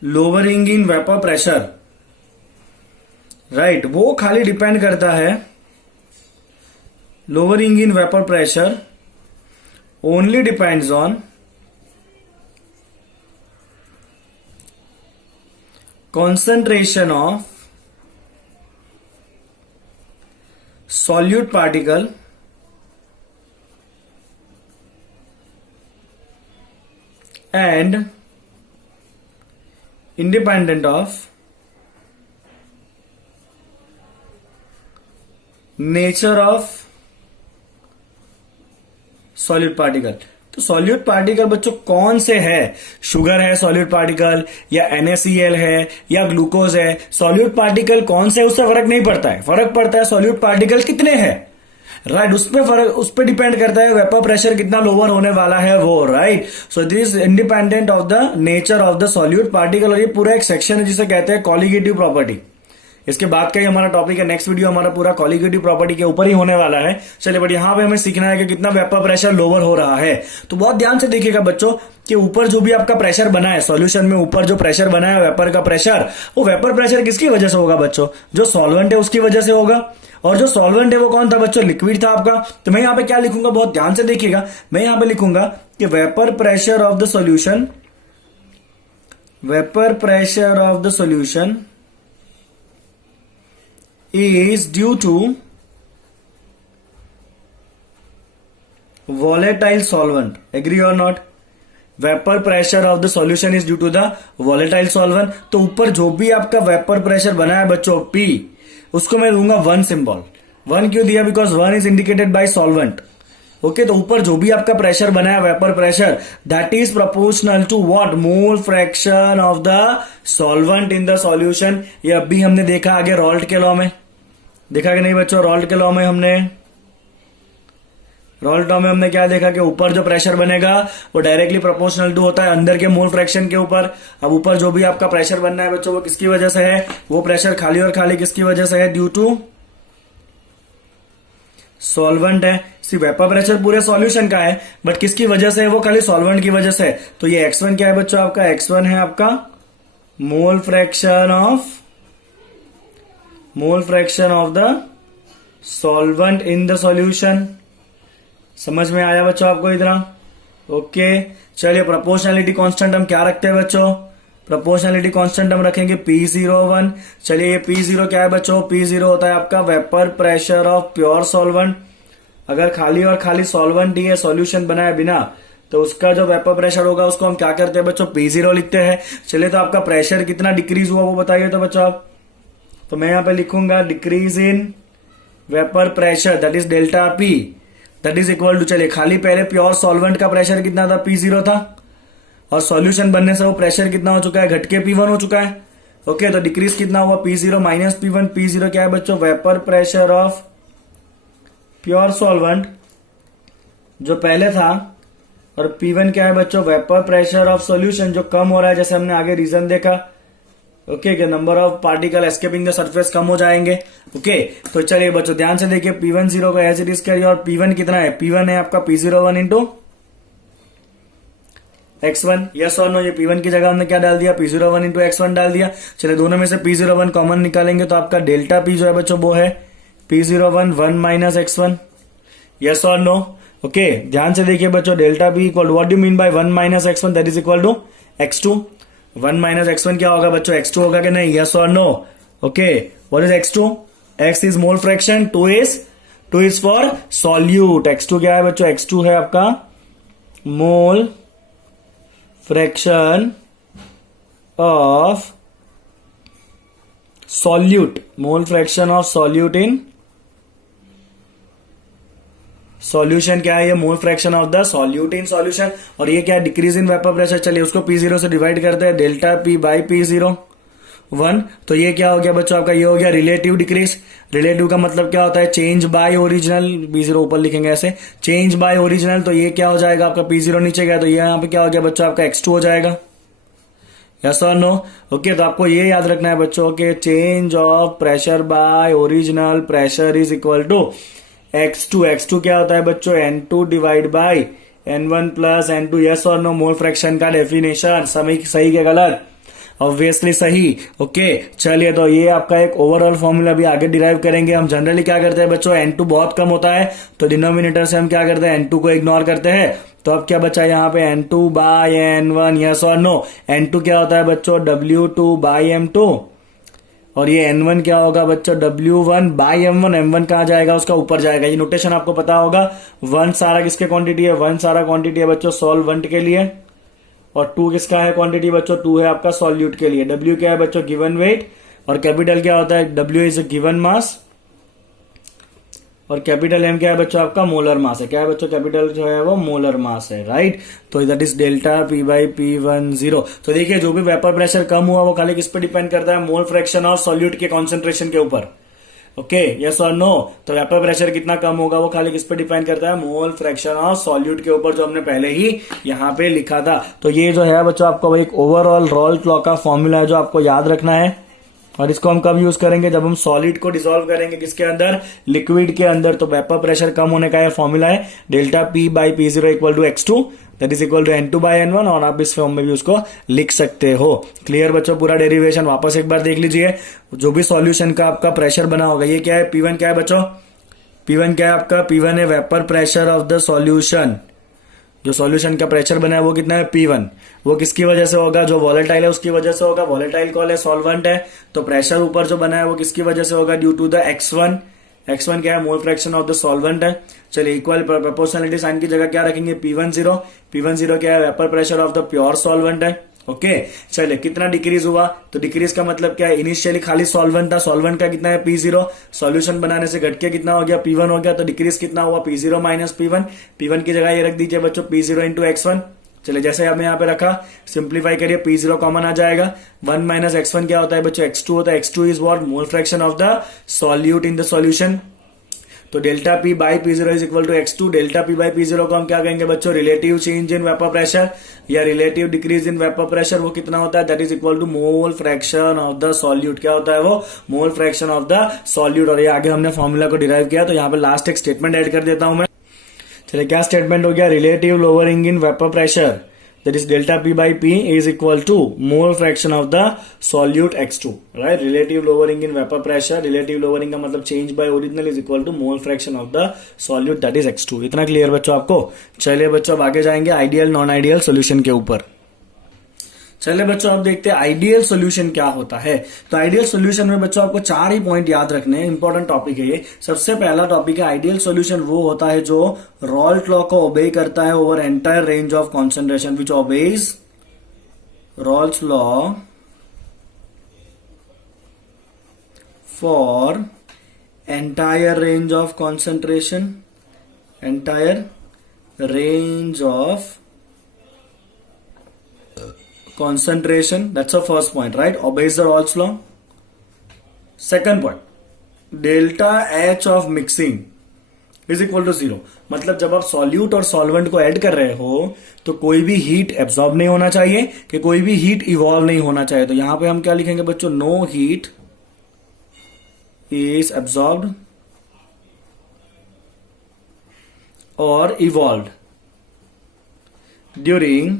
lowering in vapour pressure, right, वो खाली डिपेंड करता है, lowering in vapor pressure only depends on concentration of solute particle and independent of nature of solute particle. तो सॉल्यूट पार्टिकल बच्चों कौन से है, शुगर है सॉल्यूट पार्टिकल या NaCl है या ग्लूकोज है, सॉल्यूट पार्टिकल कौन से उससे फर्क नहीं पड़ता है, फर्क पड़ता है सॉल्यूट पार्टिकल कितने हैं, राइट, उस पर फर्क, उस पर डिपेंड करता है वेपर प्रेशर कितना लोअर होने वाला है वो, right. So this independent of the nature of the solute particle. और ये पूरा एक सेक्शन है जिसे कहते हैं कॉलिगेटिव प्रॉपर्टी। इसके बाद का ही हमारा टॉपिक है, नेक्स्ट वीडियो हमारा पूरा कॉलिगेटिव प्रॉपर्टी के ऊपर ही होने वाला है। चलिए बट यहाँ पे हमें सीखना है कि कितना वेपर प्रेशर लोअर हो रहा है। तो बहुत ध्यान से देखिएगा बच्चों कि ऊपर जो भी आपका प्रेशर बना है सॉल्यूशन में, ऊपर जो प्रेशर बना है वेपर का प्रेशर, वो वेपर प्रेशर किसकी वजह से होगा बच्चों, जो सॉल्वेंट है उसकी वजह से होगा। और जो सॉल्वेंट है वो कौन था बच्चों, लिक्विड था आपका। तो मैं यहाँ पे क्या लिखूंगा, बहुत ध्यान से देखिएगा, मैं यहाँ पे लिखूंगा कि vapour pressure of the solution, vapour pressure of the solution is due to volatile solvent. Agree or not? Vapour pressure of the solution is due to the volatile solvent. तो ऊपर जो भी आपका वेपर प्रेशर बना है बच्चों P, उसको मैं दूंगा 1 सिंबल। 1 क्यों दिया, because 1 is indicated by solvent. Okay, तो ऊपर जो भी आपका प्रेशर बना है vapour pressure, that is proportional to what, mole fraction of the solvent in the solution. ये अभी हमने देखा आगे रॉल्ट के लॉ में, देखा कि नहीं बच्चों, रॉल्ट के लॉ में हमने क्या देखा कि ऊपर जो प्रेशर बनेगा वो डायरेक्टली प्रोपोर्शनल टू होता है अंदर के मोल फ्रैक्शन के ऊपर। अब ऊपर जो भी आपका प्रेशर बनना है बच्चों वो किसकी वजह से है, वो प्रेशर खाली और खाली किसकी वजह से है, ड्यू टू सॉल्वेंट है। सी वेपर प्रेशर पूरे सॉल्यूशन का है बट किसकी वजह से है, वो खाली सॉल्वेंट की वजह से। तो ये x1 क्या है बच्चों आपका, x1 है आपका mole fraction of the solvent in the solution. समझ में आया बच्चों आपको इतना? ओके चलिए प्रोपोर्शनलिटी कांस्टेंट हम क्या रखते हैं बच्चों, प्रोपोर्शनलिटी कांस्टेंट हम रखेंगे P01। चलिए ये P0 क्या है बच्चों, P0 होता है आपका vapour pressure of pure solvent. अगर खाली और खाली सॉल्वेंट ही है, सॉल्यूशन बनाए बिना, तो उसका जो वेपर प्रेशर होगा उसको हम क्या करते हैं बच्चों, P0 लिखते हैं। चलिए तो आपका प्रेशर कितना डिक्रीज हुआ वो बताइए तो बच्चों आप। तो मैं यहां पे लिखूंगा decrease in vapour pressure that is delta P, that is equal to, चलिए खाली पहले प्योर सॉल्वेंट का प्रेशर कितना था, P0 था, और सॉल्यूशन बनने से वो प्रेशर कितना हो चुका है, घट के P1 हो चुका है। ओके तो डिक्रीज कितना हुआ, P0 माइनस P1। P0 क्या है बच्चों, vapour pressure of pure solvent जो पहले था, और P1 क्या है बच्चों, वेपर प्रेशर ऑफ सॉल्यूशन जो कम हो रहा है, जैसे हमने आगे रीजन देखा। Okay, number of particle escaping the surface कम हो जाएंगे। ओके, तो चलिए बच्चों ध्यान से देखिए, P10 का एज इट इज क्या, और P1 कितना है, P1 है आपका P01 इंटू x1, यस और नो, ये P1 की जगह हमने क्या डाल दिया, P01 इंटू x1 डाल दिया। चलिए दोनों में से P01 कॉमन निकालेंगे तो आपका डेल्टा P जो है बच्चों वो है P01 1 माइनस x1, यस और नो। ओके, ध्यान से देखिए बच्चों, delta P equal what do mean by 1 minus x1, that is equal to x2। 1 minus x1 क्या होगा बच्चों, x2 होगा कि नहीं, यस और no. Okay, what is x2, x is mole fraction, 2 is for solute. x2 क्या है बच्चों, x2 है आपका mole fraction of solute, mole fraction of solute in solution. क्या है ये, mole fraction of the solute in solution. और ये क्या है, डिक्रीज इन वेपर प्रेशर। चलिए उसको P0 से डिवाइड करते हैं, डेल्टा P बाई P01। तो ये क्या हो गया बच्चों आपका, ये हो गया रिलेटिव डिक्रीज। रिलेटिव का मतलब क्या होता है, चेंज बाय ओरिजिनल। P0 ऊपर लिखेंगे ऐसे, चेंज बाय ओरिजिनल। तो ये क्या हो जाएगा आपका, P0 नीचे गया तो ये यहाँ पे क्या हो गया बच्चों आपका x2 हो जाएगा, यस और नो। ओके, तो आपको ये याद रखना है बच्चों के change of pressure by original pressure is equal to x2। x2 क्या होता है बच्चों, N2 divide by N1 plus N2, yes और नो। मोल फ्रैक्शन का डेफिनेशन सही के गलत, ऑब्वियसली सही। ओके, चलिए तो ये आपका एक ओवरऑल फॉर्मूला भी आगे डिराइव करेंगे। हम जनरली क्या करते हैं बच्चों, N2 बहुत कम होता है तो डिनोमिनेटर से हम क्या करते हैं, N2 को इग्नोर करते हैं। तो अब क्या बचा यहाँ पे, N2 बाय N1, यस और नो। N2 क्या होता है बच्चों, W2 बाय M2, और ये N1 क्या होगा बच्चों, W1 बाई M1। M1 कहाँ जाएगा, उसका ऊपर जाएगा। ये नोटेशन आपको पता होगा। 1 सारा किसके क्वांटिटी है, 1 सारा क्वांटिटी है बच्चों सॉल्वेंट के लिए, और 2 किसका है क्वांटिटी बच्चों, 2 है आपका सॉल्यूट के लिए। W क्या है बच्चों, गिवन वेट, और कैपिटल क्या होता है, W इज गिवन मास, और कैपिटल M क्या है बच्चों आपका मोलर मास है। क्या है बच्चों, कैपिटल जो है वो मोलर मास है, राइट। तो that is delta P by P10। तो देखिए जो भी वेपर प्रेशर कम हुआ वो खाली किस पे डिपेंड करता है, मोल फ्रैक्शन ऑफ सॉल्यूट के कॉन्सेंट्रेशन के ऊपर। ओके, यस और नो। तो वेपर प्रेशर कितना कम होगा वो खाली किस पे डिपेंड करता है, मोल फ्रैक्शन ऑफ सॉल्यूट के ऊपर, जो हमने पहले ही यहाँ पे लिखा था। तो ये जो है बच्चों आपको एक ओवरऑल रॉल्ट लॉ का फॉर्मूला है जो आपको याद रखना है। और इसको हम कब यूज करेंगे, जब हम सॉलिड को डिसॉल्व करेंगे किसके अंदर, लिक्विड के अंदर। तो वेपर प्रेशर कम होने का यह फॉर्मूला है, delta P by P0 equal to x2, that is equal to N2 by N1। और आप इस फॉर्म में भी उसको लिख सकते हो। क्लियर बच्चों, पूरा डेरिवेशन वापस एक बार देख लीजिए। जो भी सॉल्यूशन का आपका प्रेशर बना होगा, ये क्या है, P1 क्या है बच्चों, P1 क्या है आपका, P1 है vapour pressure of the solution. जो सॉल्यूशन का प्रेशर बना है वो कितना है, P1। वो किसकी वजह से होगा, जो वॉलेटाइल है उसकी वजह से होगा। वॉलेटाइल कौन है, सॉल्वेंट है। तो प्रेशर ऊपर जो बना है वो किसकी वजह से होगा, due to the x1। x1 क्या है, mole fraction of the solvent है। चलिए इक्वल प्रोपोर्शनलिटी साइन की जगह क्या रखेंगे, P10। P10 क्या है, vapour pressure of the pure solvent है। ओके, चलिए कितना डिक्रीज हुआ, तो डिक्रीज का मतलब क्या है, इनिशियली खाली सॉल्वेंट था, सॉल्वेंट का कितना है P0, सॉल्यूशन बनाने से घट के कितना हो गया, P1 हो गया। तो डिक्रीज कितना हुआ, P0 माइनस P1। P1 की जगह ये रख दीजिए बच्चों P0 इंटू x1। चलिए जैसे हमने यहाँ पे रखा, सिंप्लीफाई करिए, P0 कॉमन आ जाएगा। 1 माइनस x1 क्या होता है बच्चों, x2 होता है। x2 is what, mole fraction of the solute in the solution. तो delta P by P0 is equal to x2। Delta P by P0 को हम क्या कहेंगे बच्चों, relative change in vapour pressure या relative decrease in vapour pressure. वो कितना होता है, that is equal to mole fraction of the solute. क्या होता है वो, mole fraction of the solute. और ये आगे हमने फॉर्मूला को डिराइव किया। तो यहाँ पे लास्ट एक स्टेटमेंट ऐड कर देता हूं मैं। चलिए क्या स्टेटमेंट हो गया, relative lowering in vapour pressure, that is delta P by P is equal to mole fraction of the solute x2, right? Relative lowering in vapor pressure, relative lowering का मतलब change by original is equal to mole fraction of the solute, that is x2। इतना clear बच्चों आपको। चलिए बच्चों अब आगे जाएंगे आइडियल नॉन आइडियल सोल्यूशन के ऊपर। चलिए बच्चों अब देखते हैं आइडियल सोल्यूशन क्या होता है। तो आइडियल सोल्यूशन में बच्चों आपको 4 ही पॉइंट याद रखने हैं, इंपॉर्टेंट टॉपिक है ये। सबसे पहला टॉपिक है, आइडियल सोल्यूशन वो होता है जो रॉल्ट लॉ को ओबे करता है over entire range of concentration, which obeys Raoult law for entire range of concentration, entire range of concentration. That's our first point, right? Obeys the Rawls law. Second point, delta H of mixing is equal to 0। मतलब जब आप solute और solvent को add कर रहे हो तो कोई भी हीट एब्जॉर्ब नहीं होना चाहिए कि कोई भी हीट इवॉल्व नहीं होना चाहिए। तो यहां पे हम क्या लिखेंगे बच्चों, नो हीट इज एब्जॉर्ब्ड और evolved during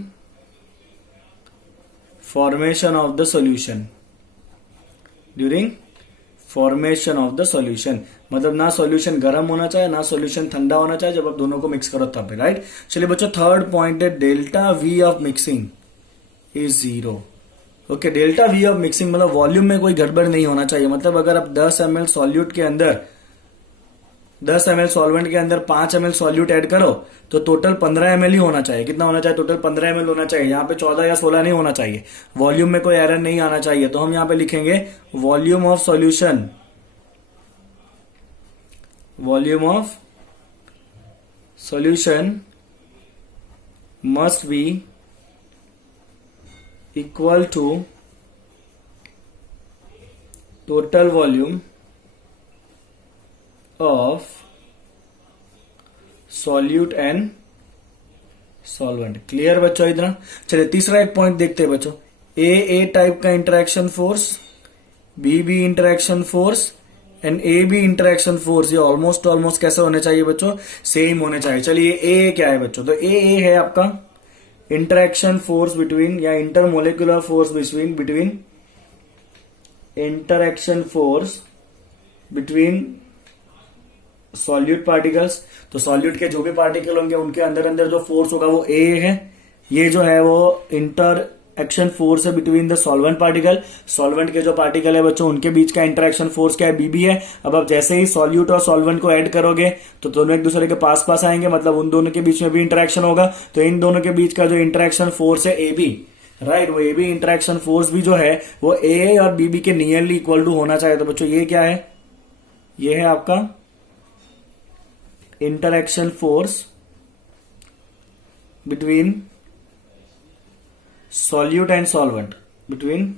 formation of the solution, during formation of the solution. मतलब ना सॉल्यूशन गर्म होना चाहिए ना सॉल्यूशन ठंडा होना चाहिए, जब आप दोनों को मिक्स करो तब, राइट। चलिए बच्चों, थर्ड पॉइंट है delta we of mixing is 0। Okay, delta we of mixing मतलब वॉल्यूम में कोई गड़बड़ नहीं होना चाहिए। मतलब अगर आप 10 ml सॉल्यूट के अंदर 10 ml सॉल्वेंट के अंदर 5 ml सॉल्यूट ऐड करो तो टोटल 15 ml ही होना चाहिए। कितना होना चाहिए, टोटल 15 ml होना चाहिए। यहाँ पे 14 या 16 नहीं होना चाहिए। वॉल्यूम में कोई एरर नहीं आना चाहिए। तो हम यहाँ पे लिखेंगे volume of solution, volume of solution must be equal to total volume of solute and solvent. Clear बच्चों इतना। चलिए तीसरा एक पॉइंट देखते हैं बच्चों, ए टाइप का interaction force, B interaction force and A B interaction force, ये ऑलमोस्ट कैसे होने चाहिए बच्चों, सेम होने चाहिए। चलिए ए क्या है बच्चों, तो ए है आपका इंटरेक्शन फोर्स बिटवीन या intermolecular force between interaction force between solute particles. तो सॉल्यूट के जो भी पार्टिकल होंगे उनके अंदर अंदर जो फोर्स होगा वो ए है। ये जो है वो इंटरएक्शन फोर्स है between the solvent particle. Solvent के जो पार्टिकल है बच्चों उनके बीच का इंटरेक्शन फोर्स क्या है, बीबी है। अब आप जैसे ही सॉल्यूट और सॉल्वेंट को ऐड करोगे तो दोनों एक दूसरे के पास पास आएंगे, मतलब उन दोनों के बीच में भी इंटरेक्शन होगा। तो इन दोनों के बीच का जो इंटरेक्शन फोर्स है ए बी, राइट, वो ए बी इंटरेक्शन फोर्स भी जो है वो ए और बीबी के नियरली इक्वल टू होना चाहिए। तो बच्चों ये क्या है, ये है आपका interaction force between solute and solvent, between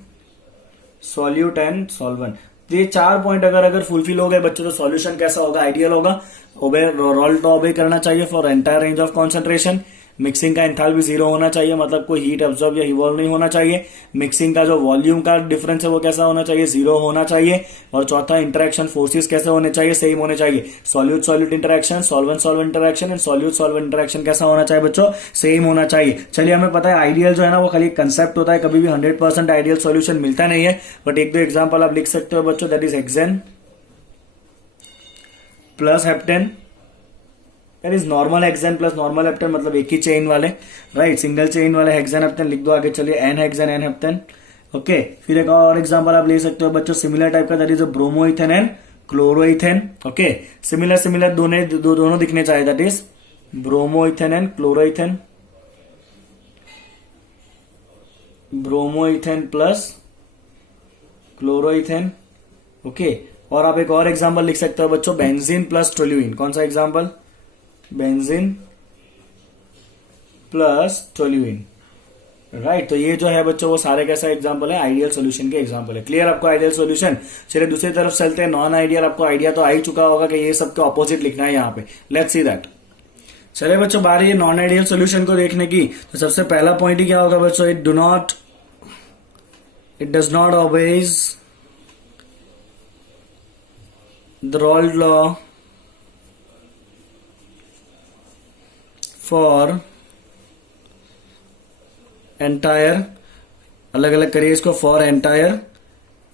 solute and solvent. ये 4 पॉइंट अगर फुलफिल हो गए बच्चों तो सॉल्यूशन कैसा होगा, आइडियल होगा। ओबे रोल टू ओबे करना चाहिए for entire range of concentration. Mixing का एंथैल्पी 0 होना चाहिए, मतलब कोई हीट एब्जॉर्ब या इवॉल्व नहीं होना चाहिए। मिक्सिंग का जो वॉल्यूम का डिफरेंस है वो कैसा होना चाहिए, 0 होना चाहिए। और चौथा, इंटरेक्शन फोर्सेस कैसे होने चाहिए, सेम होने चाहिए। Solute solute interaction, solvent solvent interaction and solute solvent interaction कैसा होना चाहिए बच्चों, सेम होना चाहिए। चलिए हमें पता है आइडियल जो है ना वो खाली कंसेप्ट होता है, कभी भी 100% आइडियल सॉल्यूशन मिलता नहीं है। बट एक दो एग्जाम्पल आप लिख सकते हो बच्चों, that is hexane plus heptane, that is normal hexane plus normal heptane, मतलब एक ही चेन वाले, राइट, सिंगल चेन वाले हेक्सेन हेप्टेन लिख दो आगे। चलिए n hexane n heptane. Okay, फिर एक और एग्जांपल आप ले सकते हो बच्चों सिमिलर टाइप का, that is bromoethane and chloroethane. Okay, similar दोनों दिखने चाहिए, that is bromoethane and chloroethane, bromoethane plus chloroethane. Okay, और आप एक और एग्जांपल लिख सकते हो बच्चों, बेंजीन प्लस टोल्यूइन। कौन सा example, benzene plus toluene, right. तो ये जो है बच्चों वो सारे कैसा एग्जांपल है, आइडियल सॉल्यूशन के एग्जांपल है। क्लियर आपको आइडियल सॉल्यूशन। चलिए दूसरी तरफ चलते हैं, नॉन आइडियल। आपको आइडिया तो आ ही चुका होगा कि ये सबके ऑपोजिट लिखना है यहाँ पे। Let's see that. चलिए बच्चों बारी है नॉन आइडियल सॉल्यूशन को देखने की। तो सबसे पहला पॉइंट ही क्या होगा बच्चों, it does not obey the Raoult's law for entire, अलग अलग करिए इसको, for entire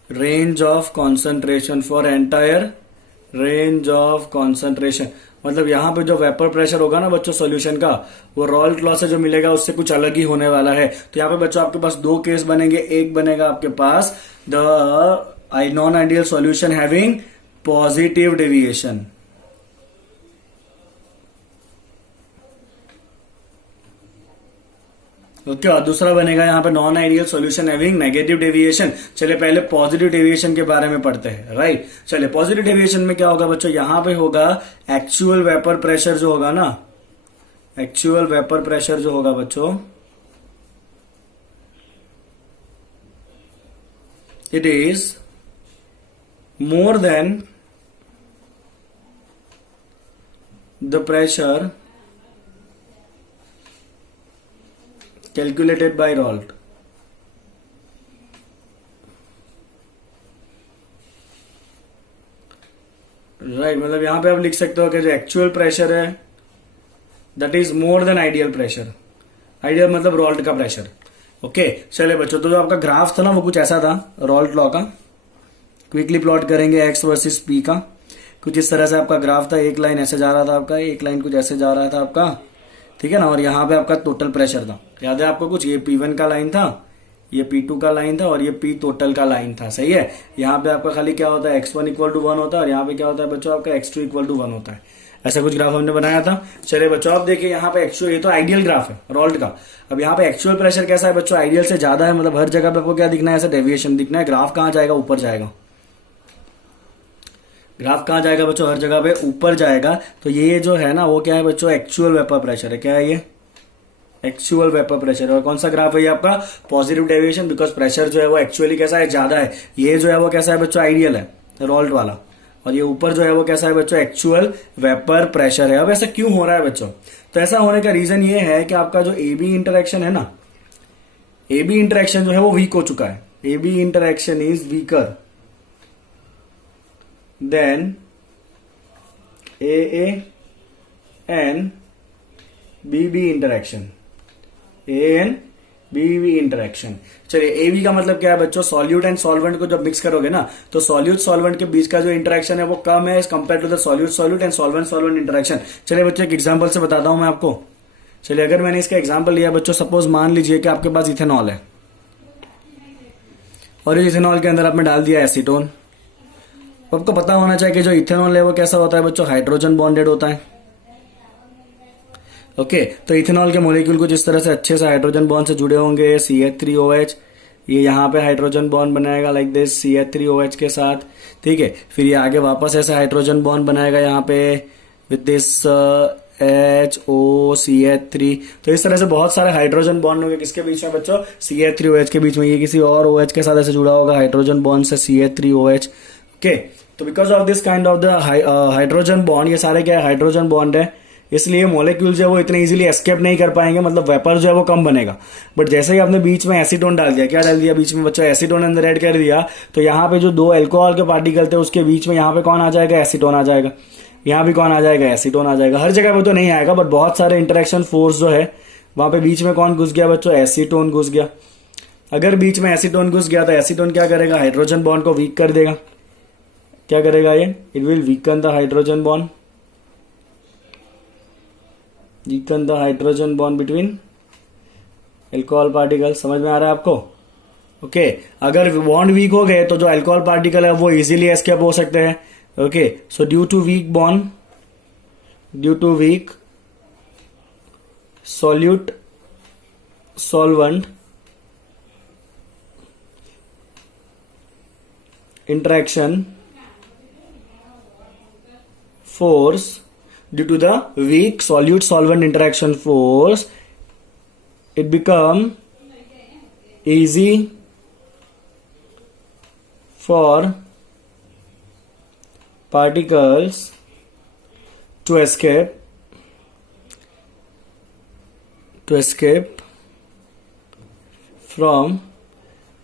range of concentration, for entire range of concentration. मतलब यहां पे जो वेपर प्रेशर होगा ना बच्चों सॉल्यूशन का, वो रॉल्ट लॉ से जो मिलेगा उससे कुछ अलग ही होने वाला है। तो यहाँ पे बच्चों आपके पास 2 केस बनेंगे। एक बनेगा आपके पास the non ideal solution having positive deviation, okay, और दूसरा बनेगा यहाँ पे non ideal solution having negative deviation. चलिए पहले पॉजिटिव डेविएशन के बारे में पढ़ते हैं, राइट। चलिए पॉजिटिव डेविएशन में क्या होगा बच्चों, यहां पे होगा एक्चुअल वेपर प्रेशर जो होगा ना, एक्चुअल वेपर प्रेशर जो होगा बच्चों, it is more then the pressure calculated by Raoult. Right, मतलब यहां पे आप लिख सकते हो कि जो एक्चुअल प्रेशर है that is more than ideal pressure. Ideal मतलब रॉल्ट का प्रेशर। ओके, चले बच्चों, तो जो आपका ग्राफ था ना वो कुछ ऐसा था रॉल्ट लॉ का। क्विकली प्लॉट करेंगे एक्स वर्सेस पी का। कुछ इस तरह से आपका ग्राफ था, एक लाइन ऐसे जा रहा था आपका, एक लाइन कुछ ऐसे जा रहा था आपका, ठीक है ना। और यहाँ पे आपका टोटल प्रेशर था, याद है आपको कुछ, ये P1 का लाइन था, ये P2 का लाइन था और ये P टोटल का लाइन था, सही है। यहाँ पे आपका खाली क्या होता है, x1 इक्वल टू 1 होता है और यहाँ पे क्या होता है बच्चों आपका x2 इक्वल टू 1 होता है। ऐसा कुछ ग्राफ हमने बनाया था। चलिए बच्चों, आप देखिए यहाँ पे एक्चुअल, ये तो आइडियल ग्राफ है रॉल्ट का। अब यहाँ पे एक्चुअल प्रेशर कैसा है बच्चों, आइडियल से ज्यादा है, मतलब हर जगह पे आपको क्या दिखना है, ऐसा डेविएशन दिखना है। ग्राफ कहाँ जाएगा, ऊपर जाएगा। ग्राफ कहाँ जाएगा बच्चों, हर जगह पे ऊपर जाएगा। तो ये जो है ना वो क्या है बच्चों, एक्चुअल वेपर प्रेशर है। क्या है ये, एक्चुअल वेपर प्रेशर। और कौन सा ग्राफ है ये आपका, पॉजिटिव डेविएशन, बिकॉज प्रेशर जो है वो एक्चुअली कैसा है, ज्यादा है। ये जो है वो कैसा है बच्चों, आइडियल है रॉल्ट वाला। और ये ऊपर जो है वो कैसा है बच्चों, एक्चुअल वेपर प्रेशर है। अब ऐसा क्यों हो रहा है बच्चों, तो ऐसा होने का रीजन ये है कि आपका जो ए बी इंटरेक्शन है ना, ए बी इंटरेक्शन जो है वो वीक हो चुका है। A B interaction is weaker than A and B B interaction, A and B B interaction. चलिए, ए बी का मतलब क्या है बच्चों, सॉल्यूट एंड सॉल्वेंट को जब मिक्स करोगे ना तो सॉल्यूट सॉल्वेंट के बीच का जो इंटरेक्शन है वो कम है as compared to the solute solute and solvent solvent interaction. चलिए बच्चों, एक एग्जांपल से बताता हूं मैं आपको। चलिए, अगर मैंने इसका एग्जांपल लिया बच्चों, सपोज मान लीजिए कि आपके पास इथेनॉल है और इस इथेनॉल के अंदर आपने डाल दिया एसीटोन। आपको पता होना चाहिए कि जो इथेनॉल है वो कैसा होता है बच्चों, हाइड्रोजन बॉन्डेड होता है। ओके, तो इथेनॉल के मोलिक्यूल कुछ इस तरह से अच्छे से हाइड्रोजन बॉन्ड से जुड़े होंगे। CH3OH, ये यहाँ पे हाइड्रोजन बॉन्ड बनाएगा लाइक दिस CH3OH के साथ, ठीक है। फिर ये आगे वापस ऐसे हाइड्रोजन बॉन्ड बनाएगा यहाँ पे विद दिस HOCH3। तो इस तरह से बहुत सारे हाइड्रोजन बॉन्ड होंगे किसके बीच में बच्चों, CH3OH के बीच में। ये किसी और OH के साथ ऐसे जुड़ा होगा हाइड्रोजन बॉन्ड से CH3OH। ओके, तो because of this kind of the hydrogen bond, ये सारे क्या है, हाइड्रोजन बॉन्ड है, इसलिए मॉलिक्यूल जो है वो इतने इजीली एस्केप नहीं कर पाएंगे, मतलब वेपर जो है वो कम बनेगा। बट जैसे ही आपने बीच में एसीटोन डाल दिया, क्या डाल दिया बीच में बच्चों, एसीटोन अंदर ऐड कर दिया, तो यहाँ पे जो दो अल्कोहल के पार्टिकल थे उसके बीच में यहाँ पे कौन आ जाएगा, एसीटोन आ जाएगा। यहाँ भी कौन आ जाएगा, एसीटोन आ जाएगा। हर जगह पे तो नहीं आएगा बट बहुत सारे इंटरेक्शन फोर्स जो है वहां पे बीच में कौन घुस गया बच्चों, एसीटोन घुस गया। अगर बीच में एसीटोन घुस गया तो एसीटोन क्या करेगा, हाइड्रोजन बॉन्ड को वीक कर देगा। क्या करेगा ये, it will weaken the hydrogen bond, weaken the hydrogen bond between alcohol particle. समझ में आ रहा है आपको। ओके, अगर बॉन्ड वीक हो गए तो जो अल्कोहल पार्टिकल है वो इजीली एस्केप हो सकते हैं। Okay, so due to weak bond, due to weak solute solvent interaction force, due to the weak solute solvent interaction force, it become easy for particles to escape from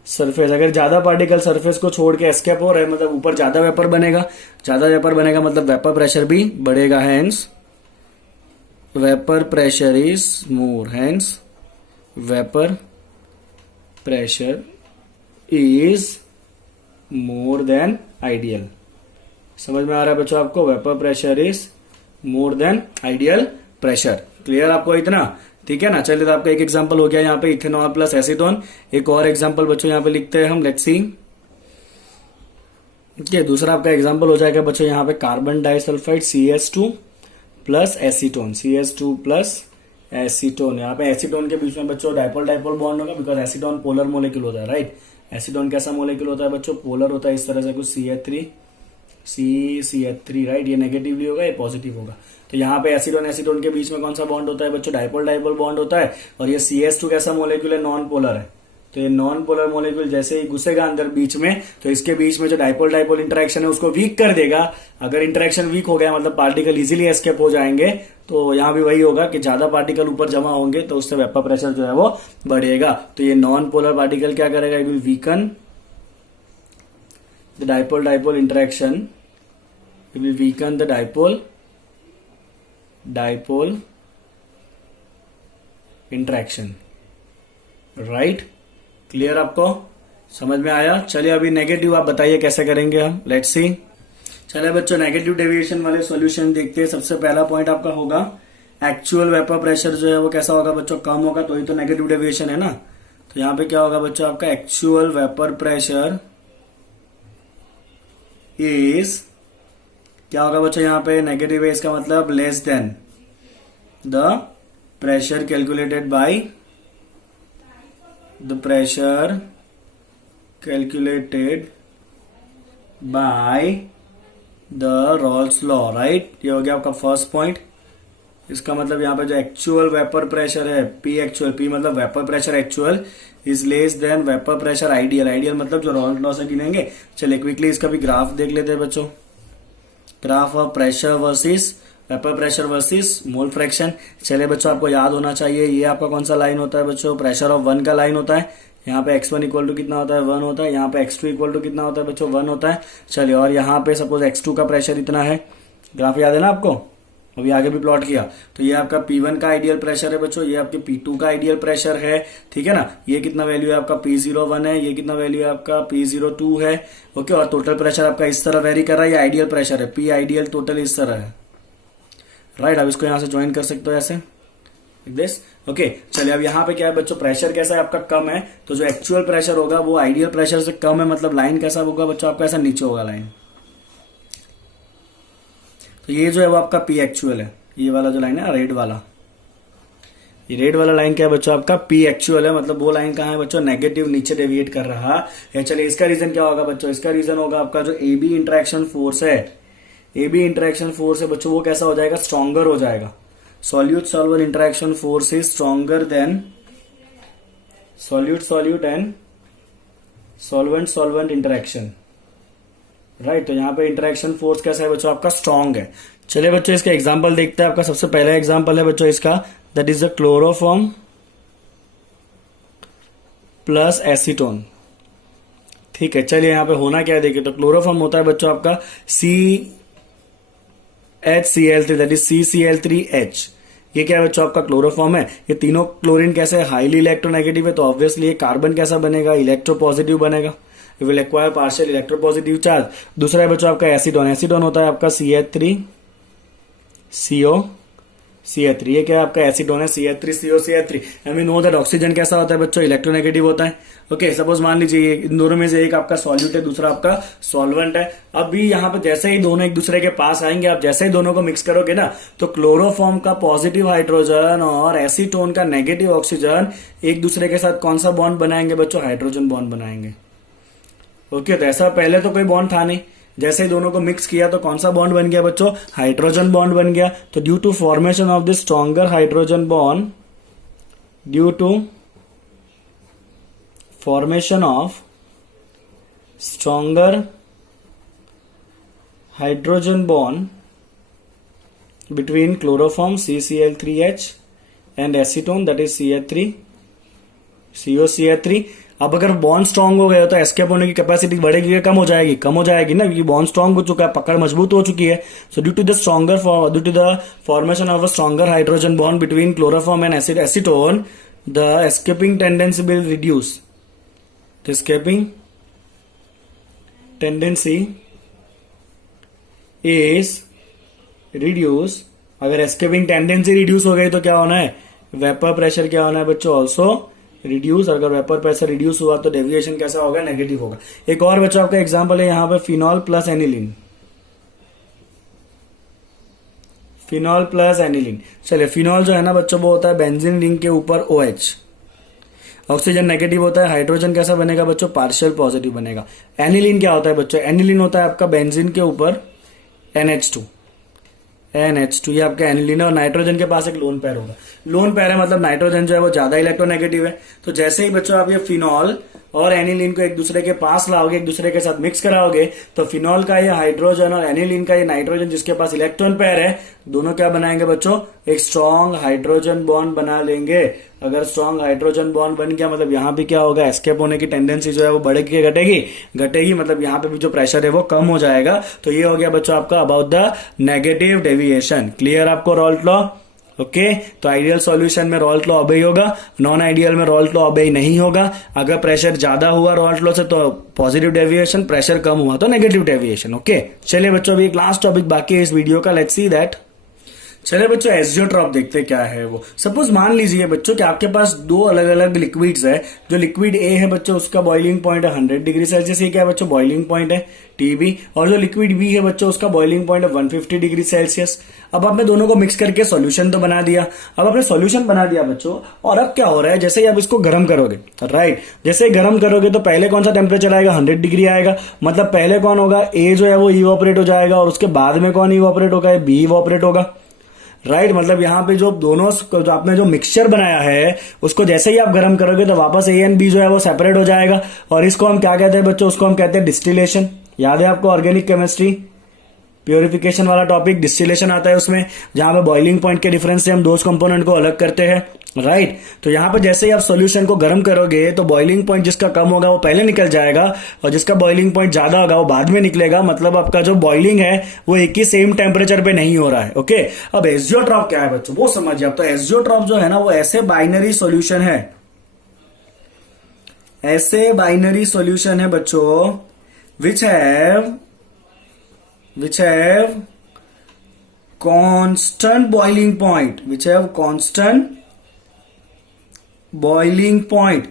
surface. अगर ज्यादा particle surface को छोड़ के escape हो रहे हैं मतलब ऊपर ज्यादा वेपर बनेगा, ज्यादा वेपर बनेगा मतलब वेपर प्रेशर भी बढ़ेगा, hence vapour pressure is more, hence vapour pressure is more than ideal. समझ में आ रहा है बच्चों आपको, vapour pressure is more than ideal pressure. Clear आपको इतना, ठीक है ना। चलिए, तो आपका एक एग्जांपल हो गया यहाँ पे इथेनॉल प्लस एसीटोन। एक और एग्जांपल बच्चों यहाँ पे लिखते हैं हम, लेट्स सी। ठीक, दूसरा आपका एग्जांपल हो जाएगा बच्चों यहाँ पे carbon disulphide CH2 plus acetone, CH2 plus acetone. यहाँ पे एसीटोन के बीच में बच्चों डाइपोल डाइपोल बॉन्ड होगा बिकॉज एसीटोन पोलर मोलिक्यूल होता है, राइट। एसीटोन कैसा मोलिक्यूल होता है बच्चों, पोलर होता है, इस तरह से कुछ CH3 राइट। ये नेगेटिवली होगा, ये पॉजिटिव होगा। तो यहाँ पे एसीटोन एसीटोन के बीच में कौन सा बॉन्ड होता है बच्चों, डाइपोल डाइपोल बॉन्ड होता है। और ये CH2 कैसा मोलिक्यूल है, नॉन पोलर है, तो ये नॉन पोलर मॉलिक्यूल जैसे ही घुसेगा अंदर बीच में, तो इसके बीच में जो डाइपोल डाइपोल इंटरेक्शन है उसको वीक कर देगा। अगर इंटरेक्शन वीक हो गया मतलब पार्टिकल इजीली एस्केप हो जाएंगे, तो यहां भी वही होगा कि ज्यादा पार्टिकल ऊपर जमा होंगे तो उससे वेपर प्रेशर जो है वो बढ़ेगा। तो ये नॉन पोलर पार्टिकल क्या करेगा, it will weaken the dipole dipole interaction, it will weaken the dipole dipole interaction. Right, clear, आपको समझ में आया? चलिए अभी नेगेटिव आप बताइए कैसे करेंगे हम, लेट्स सी। चलिए बच्चों नेगेटिव डेविएशन वाले सॉल्यूशन देखते हैं। सबसे पहला पॉइंट आपका होगा एक्चुअल वेपर प्रेशर जो है वो कैसा होगा बच्चों, कम होगा, तो ये तो नेगेटिव डेविएशन है ना। तो यहां पे क्या होगा बच्चों, आपका एक्चुअल वेपर प्रेशर इज क्या होगा बच्चों, यहां पे नेगेटिव है, इसका मतलब less than the pressure calculated by the pressure calculated by the Rolle's law, right? ये हो गया आपका फर्स्ट पॉइंट। इसका मतलब यहाँ पे जो एक्चुअल वेपर प्रेशर है, P एक्चुअल, P मतलब vapour pressure actual is less than vapour pressure ideal. Ideal मतलब जो रॉल्स लॉ से गिनेंगे। चलिए क्विकली इसका भी ग्राफ देख लेते हैं बच्चों। Graph of pressure versus vapour pressure versus mole fraction. चलिए बच्चों आपको याद होना चाहिए, ये आपका कौन सा लाइन होता है बच्चों, प्रेशर ऑफ 1 का लाइन होता है। यहाँ पे x1 इक्वल टू कितना होता है, 1 होता है। यहाँ पे x2 इक्वल टू कितना होता है बच्चों, 1 होता है। चलिए, और यहाँ पे सपोज x2 का प्रेशर इतना है, ग्राफ याद है ना आपको, अभी आगे भी प्लॉट किया। तो ये आपका P1 का आइडियल प्रेशर है बच्चों, ये आपके P2 का आइडियल प्रेशर है, ठीक है ना। ये कितना वैल्यू है आपका P01 है, ये कितना वैल्यू है आपका P02 है, ओके। और टोटल प्रेशर आपका इस तरह वेरी कर रहा है, ये आइडियल प्रेशर है, P आइडियल टोटल इस तरह है, राइट। अब इसको यहां से ज्वाइन कर सकते हो ऐसे, दिस, ओके। चलिए अब यहाँ पे क्या है बच्चों, प्रेशर कैसा है आपका, कम है, तो जो एक्चुअल प्रेशर होगा वो आइडियल प्रेशर से कम है, मतलब लाइन कैसा होगा बच्चों आपका, ऐसा नीचे होगा लाइन। तो ये जो है वो आपका P एक्चुअल है, ये वाला जो लाइन है रेड वाला, ये रेड वाला लाइन क्या है बच्चों आपका P एक्चुअल है, मतलब वो लाइन कहाँ है बच्चों, नेगेटिव नीचे डेविएट कर रहा है। चलिए इसका रीजन क्या होगा बच्चों, इसका रीजन होगा आपका जो AB इंटरेक्शन फोर्स है, AB इंटरेक्शन फोर्स है बच्चों, वो कैसा हो जाएगा, स्ट्रॉन्गर हो जाएगा। Solute solvent interaction force is stronger than solute solute and solvent solvent interaction, right. तो यहाँ पे इंटरेक्शन फोर्स कैसा है बच्चों आपका, स्ट्रॉन्ग है। चलिए बच्चों इसका एग्जांपल देखते हैं। आपका सबसे पहला एग्जांपल है बच्चों इसका, that is the chloroform plus acetone, ठीक है। चलिए यहाँ पे होना क्या है देखिए, तो क्लोरोफॉर्म होता है बच्चों आपका CHCl3, दैट इज CCl3H। ये क्या है बच्चों आपका क्लोरोफॉर्म है। ये तीनों क्लोरीन कैसे हाईली इलेक्ट्रोनेगेटिव है, तो ऑब्वियसली ये कार्बन कैसा बनेगा, इलेक्ट्रोपॉजिटिव बनेगा, you will acquire partial electropositive charge. दूसरा है बच्चों आपका एसीटोन, एसीटोन होता है आपका CH3COCH3, ये क्या है आपका एसीटोन है, CH3COCH3। And we know that oxygen कैसा होता है बच्चों, इलेक्ट्रोनेगेटिव होता है, ओके। सपोज मान लीजिए इन दोनों में से एक आपका सॉल्यूट है, दूसरा आपका सॉल्वेंट है। अभी यहाँ पे जैसे ही दोनों एक दूसरे के पास आएंगे, आप जैसे ही दोनों को मिक्स करोगे ना, तो क्लोरोफॉर्म का पॉजिटिव हाइड्रोजन और एसीटोन का नेगेटिव ऑक्सीजन एक दूसरे के साथ कौन सा बॉन्ड बनाएंगे बच्चों, हाइड्रोजन बॉन्ड बनाएंगे, ओके। तो ऐसा पहले तो कोई बॉन्ड था नहीं, जैसे ही दोनों को मिक्स किया तो कौन सा बॉन्ड बन गया बच्चों, हाइड्रोजन बॉन्ड बन गया। तो due to formation of this stronger hydrogen bond, due to formation of stronger hydrogen bond between chloroform CCl3H and acetone that is CH3COCH3। अब अगर बॉन्ड स्ट्रांग हो गया तो एस्केप होने की कैपेसिटी बढ़ेगी या कम हो जाएगी, कम हो जाएगी ना, क्योंकि बॉन्ड स्ट्रांग हो चुका है, पकड़ मजबूत हो चुकी है। So due to the formation of a stronger hydrogen bond between chloroform and acetone, the escaping tendency will reduce, the escaping tendency is reduce। अगर escaping tendency reduce हो गई तो क्या होना है, वेपर प्रेशर क्या होना है बच्चों, ऑल्सो रिड्यूस। अगर वेपर प्रेशर रिड्यूस हुआ तो डेविएशन कैसा होगा, नेगेटिव होगा। एक और बच्चों आपका एग्जांपल है यहाँ पे phenol plus aniline, phenol plus aniline. चलिए फिनॉल जो है ना बच्चों वो होता है बेंजीन रिंग के ऊपर OH, ऑक्सीजन नेगेटिव होता है, हाइड्रोजन कैसा बनेगा बच्चों, पार्शियल पॉजिटिव बनेगा। एनिलीन क्या होता है बच्चों, एनिलीन होता है आपका बेंजीन के ऊपर NH2, NH2, ये आपका एनिलीन है और नाइट्रोजन के पास एक लोन पेयर होगा। लोन पेयर है मतलब नाइट्रोजन जो है वो ज्यादा इलेक्ट्रोनेगेटिव है। तो जैसे ही बच्चों आप ये फिनॉल और एनिलीन को एक दूसरे के पास लाओगे, एक दूसरे के साथ मिक्स कराओगे, तो फिनॉल का ये हाइड्रोजन और एनिलीन का ये नाइट्रोजन जिसके पास इलेक्ट्रॉन पेयर है, दोनों क्या बनाएंगे बच्चों, एक स्ट्रॉन्ग हाइड्रोजन बॉन्ड बना लेंगे। अगर स्ट्रॉन्ग हाइड्रोजन बॉन्ड बन गया मतलब यहाँ भी क्या होगा, एस्केप होने की टेंडेंसी जो है वो बढ़ेगी घटेगी, घटेगी मतलब यहाँ पे भी जो प्रेशर है वो कम हो जाएगा। तो ये हो गया बच्चों आपका about the negative deviation. Clear आपको रॉल्ट लॉ? ओके तो आइडियल सॉल्यूशन में रॉल्ट लॉ ऑबे होगा, नॉन आइडियल में रॉल्ट लॉ ऑबे नहीं होगा। अगर प्रेशर ज्यादा हुआ रॉल्ट लॉ से तो पॉजिटिव डेविएशन, प्रेशर कम हुआ तो नेगेटिव डेविएशन। ओके चलिए बच्चों अभी एक लास्ट टॉपिक बाकी है इस वीडियो का, लेट्स सी दैट। चलिए बच्चों एजियोट्रॉप देखते क्या है वो। सपोज मान लीजिए बच्चों कि आपके पास दो अलग अलग लिक्विड्स है। जो लिक्विड ए है बच्चों उसका बॉइलिंग पॉइंट है 100 डिग्री सेल्सियस, ये क्या है बच्चों, बॉइलिंग पॉइंट है TB। और जो लिक्विड बी है बच्चों उसका बॉइलिंग पॉइंट है 150 डिग्री सेल्सियस। अब आपने दोनों को मिक्स करके सॉल्यूशन तो बना दिया। अब आपने सॉल्यूशन बना दिया बच्चों, और अब क्या हो रहा है, जैसे ही आप इसको गर्म करोगे, राइट, जैसे ही गर्म करोगे तो पहले कौन सा टेम्परेचर आएगा, 100 डिग्री आएगा। मतलब पहले कौन होगा, ए जो है वो इवोपरेट हो जाएगा, और उसके बाद में कौन इवोपरेट होगा, बी इवोपरेट होगा। राइट मतलब यहाँ पे जो दोनों जो आपने जो मिक्सचर बनाया है उसको जैसे ही आप गर्म करोगे तो वापस ए एंड बी जो है वो सेपरेट हो जाएगा। और इसको हम क्या कहते हैं बच्चों, उसको हम कहते हैं डिस्टिलेशन। याद है आपको ऑर्गेनिक केमिस्ट्री प्योरिफिकेशन वाला टॉपिक, डिस्टिलेशन आता है उसमें, जहां पे बॉइलिंग पॉइंट के डिफरेंस से हम दो कंपोनेंट को अलग करते हैं। राइट तो यहाँ पे जैसे ही आप सॉल्यूशन को गर्म करोगे तो बॉइलिंग पॉइंट जिसका कम होगा वो पहले निकल जाएगा, और जिसका बॉइलिंग पॉइंट ज्यादा होगा वो बाद में निकलेगा। मतलब आपका जो बॉइलिंग है वो एक ही सेम टेम्परेचर पे नहीं हो रहा है। ओके अब एजियोट्रॉप क्या है बच्चों वो समझिए आप। तो एजियोट्रॉप जो है ना वो ऐसे बाइनरी सॉल्यूशन है, ऐसे बाइनरी सॉल्यूशन है बच्चों विच have constant boiling point, which have constant boiling point।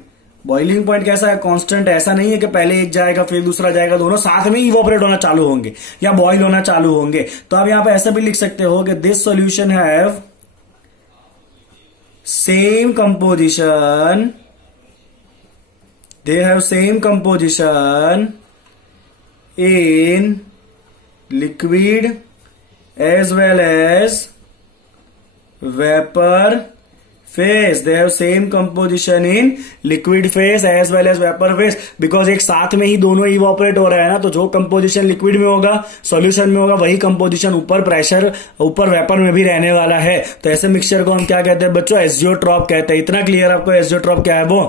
Boiling point कैसा है, कांस्टेंट। ऐसा नहीं है कि पहले एक जाएगा फिर दूसरा जाएगा, दोनों साथ में इवोपरेट होना चालू होंगे या बॉइल होना चालू होंगे। तो आप यहां पे ऐसा भी लिख सकते हो कि this solution have same composition, they have same composition in liquid as well as vapor phase। they have same composition in liquid phase as well as vapor phase, because एक साथ में ही दोनों इवोपरेट हो रहा है ना। तो जो कंपोजिशन लिक्विड में होगा, सॉल्यूशन में होगा, वही कंपोजिशन ऊपर प्रेशर, ऊपर वेपर में भी रहने वाला है। तो ऐसे मिक्सचर को हम क्या कहते हैं बच्चों, एजियोट्रॉप कहते हैं। इतना क्लियर आपको एजियोट्रॉप क्या है वो?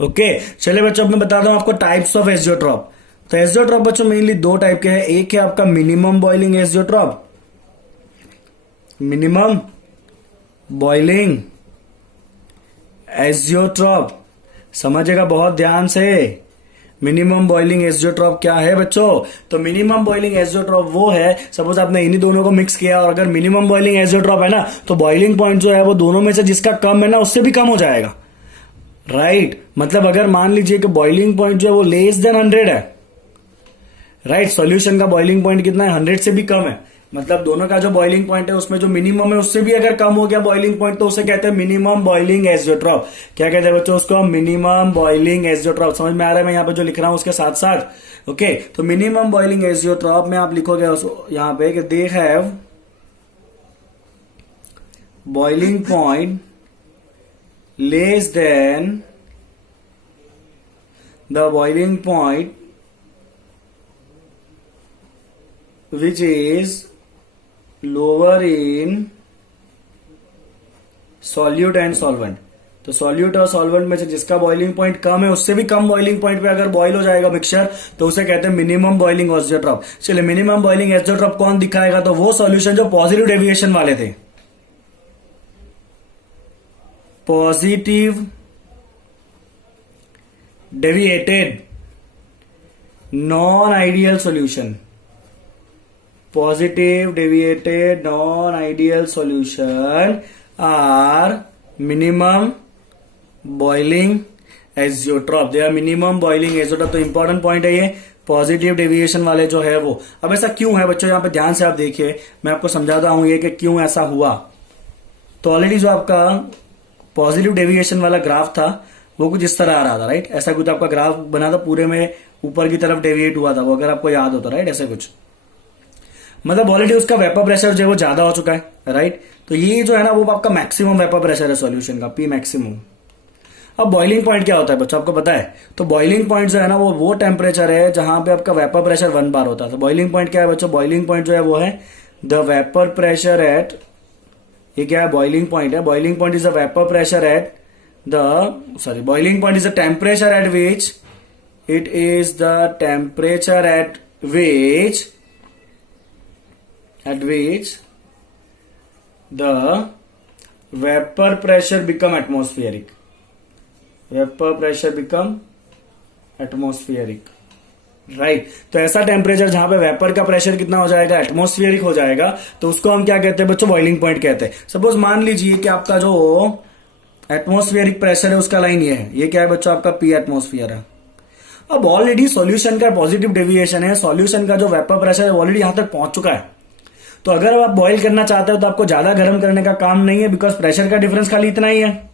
ओके चलिए बच्चों अब मैं बताता हूं आपको टाइप्स ऑफ एजियोट्रॉप। तो एजियोट्रॉप बच्चों मेनली दो टाइप के हैं। एक है आपका minimum boiling azeotrope, minimum boiling azeotrope, समझेगा बहुत ध्यान से। मिनिमम बॉइलिंग एजियोट्रॉप क्या है बच्चों? तो मिनिमम बॉइलिंग एजियोट्रॉप वो है, सपोज आपने इन्हीं दोनों को मिक्स किया, और अगर मिनिमम बॉइलिंग एजियोट्रॉप है ना तो बॉइलिंग पॉइंट जो है वो दोनों में से जिसका कम है ना उससे भी कम हो जाएगा। राइट मतलब अगर मान लीजिए कि बॉइलिंग पॉइंट जो है वो लेस देन 100 है, राइट, सॉल्यूशन का बॉइलिंग पॉइंट कितना है, 100 से भी कम है। मतलब दोनों का जो बॉइलिंग पॉइंट है उसमें जो मिनिमम है उससे भी अगर कम हो गया बॉइलिंग पॉइंट तो उसे कहते हैं मिनिमम बॉइलिंग एजियोट्रॉप। क्या कहते हैं बच्चों उसको? Minimum boiling azeotrope. समझ में आ रहा है मैं यहाँ पे जो लिख रहा हूं उसके साथ साथ? ओके तो मिनिमम बॉइलिंग एजियोट्रॉप में आप लिखोगे यहाँ पे कि they have boiling point less than the boiling point which is lower in solute and solvent। तो सॉल्यूट और सॉल्वेंट में से जिसका बॉइलिंग पॉइंट कम है उससे भी कम बॉइलिंग पॉइंट पे अगर बॉइल हो जाएगा मिक्सचर तो उसे कहते हैं मिनिमम बॉइलिंग एजियोट्रॉप। चलिए मिनिमम बॉइलिंग एजियोट्रॉप कौन दिखाएगा? तो वो सॉल्यूशन जो पॉजिटिव डेविएशन वाले थे, positive deviated non ideal solution, positive deviated non-ideal solution are minimum boiling azeotrope। they are minimum boiling azeotrope। तो इंपॉर्टेंट पॉइंट है ये, पॉजिटिव डेविएशन वाले जो है वो। अब ऐसा क्यों है बच्चों, यहाँ पे ध्यान से आप देखिए, मैं आपको समझाता हूं ये कि क्यों ऐसा हुआ। तो ऑलरेडी जो आपका पॉजिटिव डेविएशन वाला ग्राफ था वो कुछ इस तरह आ रहा था, राइट। ऐसा कुछ आपका ग्राफ बना था, पूरे में ऊपर की तरफ डेविएट हुआ था वो, अगर आपको याद होता, राइट, ऐसे कुछ। मतलब ऑलरेडी उसका वेपर प्रेशर जो है वो ज्यादा हो चुका है, राइट। तो ये जो है ना वो आपका मैक्सिमम वेपर प्रेशर है सॉल्यूशन का, पी मैक्सिमम। अब बॉइलिंग पॉइंट क्या होता है बच्चों, आपको पता है? तो बॉइलिंग पॉइंट जो है ना वो टेम्परेचर है जहां पे आपका वेपर प्रेशर 1 बार होता है। तो बॉइलिंग पॉइंट क्या है बच्चों? बॉइलिंग पॉइंट जो है वो है द वेपर प्रेशर एट, ये क्या है? बॉइलिंग पॉइंट है। Boiling point is the vapour pressure at boiling point is the temperature at which it is the temperature at which the vapor pressure become atmospheric, right. तो ऐसा temperature जहां पे vapour का pressure कितना हो जाएगा? Atmospheric हो जाएगा, तो उसको हम क्या कहते हैं बच्चों? बॉइलिंग पॉइंट कहते हैं। सपोज मान लीजिए कि आपका जो एटमॉस्फेरिक प्रेशर है उसका लाइन ये है, ये क्या है बच्चों? आपका पी एटमॉस्फेयर है। अब ऑलरेडी सॉल्यूशन का पॉजिटिव डेविएशन है, सॉल्यूशन का जो वेपर प्रेशर है ऑलरेडी यहां तक पहुंच चुका है। तो अगर आप बॉईल करना चाहते हो तो आपको ज्यादा गर्म करने का काम नहीं है, बिकॉज प्रेशर का डिफरेंस खाली इतना ही है।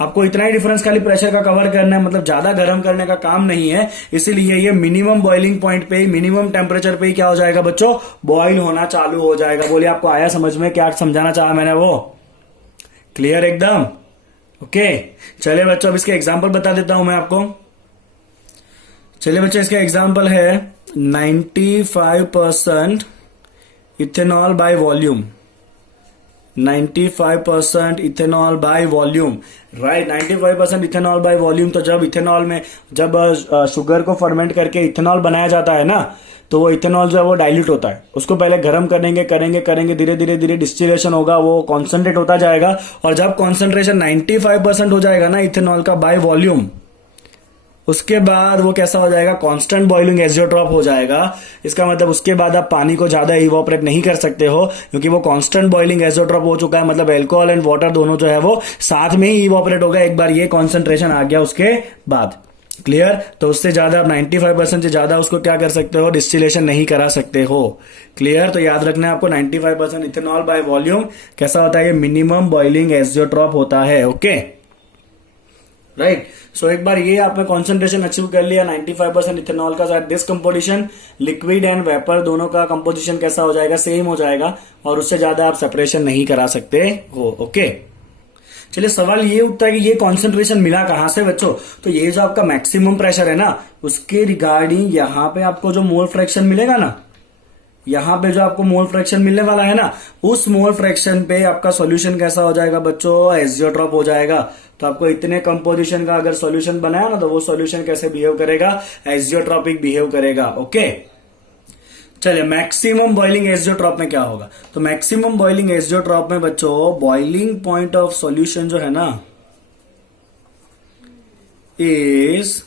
आपको इतना ही डिफरेंस खाली प्रेशर का कवर करना है, मतलब ज्यादा गर्म करने का काम नहीं है। इसीलिए ये मिनिमम बॉइलिंग पॉइंट पे ही, मिनिमम टेम्परेचर पे ही क्या हो जाएगा बच्चों? बॉईल होना चालू हो जाएगा। बोलिए आपको आया समझ में क्या समझाना चाहा मैंने? वो क्लियर एकदम? ओके चलिए बच्चों अब इसके एग्जाम्पल बता देता हूं मैं आपको। चलिए बच्चों इसका एग्जाम्पल है 95% ethanol by volume, 95% ethanol by volume, right. 95% ethanol by volume. तो जब इथेनॉल में जब शुगर को फर्मेंट करके इथेनॉल बनाया जाता है ना, तो वो इथेनॉल जो है वो डाइल्यूट होता है। उसको पहले गर्म करेंगे धीरे धीरे डिस्टिलेशन होगा, वो कॉन्सेंट्रेट होता जाएगा। और जब कॉन्सेंट्रेशन 95% हो जाएगा ना इथेनॉल का बाय वॉल्यूम, उसके बाद वो कैसा हो जाएगा? कांस्टेंट बॉइलिंग एजियोट्रॉप हो जाएगा। इसका मतलब उसके बाद आप पानी को ज्यादा इवोपरेट नहीं कर सकते हो, क्योंकि वो कांस्टेंट बॉइलिंग एजियोट्रॉप हो चुका है। मतलब अल्कोहल एंड वाटर दोनों जो है वो साथ में ही इवोपरेट होगा एक बार ये कॉन्सेंट्रेशन आ गया उसके बाद। क्लियर? तो उससे ज्यादा आप 95% से ज्यादा उसको क्या कर सकते हो? डिस्टिलेशन नहीं करा सकते हो। क्लियर? तो याद रखना है आपको 95% इथेनॉल बाय वॉल्यूम कैसा होता है? ये मिनिमम बॉइलिंग एजियोट्रॉप होता है। Okay right. सो एक बार ये आपने कॉन्सेंट्रेशन अचीव कर लिया 95% इथेनॉल का। This composition liquid and vapour दोनों का कंपोजिशन कैसा हो जाएगा? सेम हो जाएगा, और उससे ज्यादा आप सेपरेशन नहीं करा सकते हो। ओके चलिए सवाल ये उठता है कि ये कॉन्सेंट्रेशन मिला कहां से बच्चों? तो ये जो आपका मैक्सिमम प्रेशर है ना, उसके रिगार्डिंग यहां पे आपको जो मोल फ्रैक्शन मिलेगा ना, यहां पे जो आपको मोल फ्रैक्शन मिलने वाला है ना, उस मोल फ्रैक्शन पे आपका सॉल्यूशन कैसा हो जाएगा बच्चों? एजियोट्रॉप हो जाएगा। तो आपको इतने कंपोजिशन का अगर सॉल्यूशन बनाया ना, तो वो सॉल्यूशन कैसे बिहेव करेगा? एजियोट्रॉपिक बिहेव करेगा। ओके चलिए मैक्सिमम बॉइलिंग एजियोट्रॉप में क्या होगा? तो मैक्सिमम बॉइलिंग एजियोट्रॉप में बच्चों बॉइलिंग पॉइंट ऑफ सॉल्यूशन जो है ना is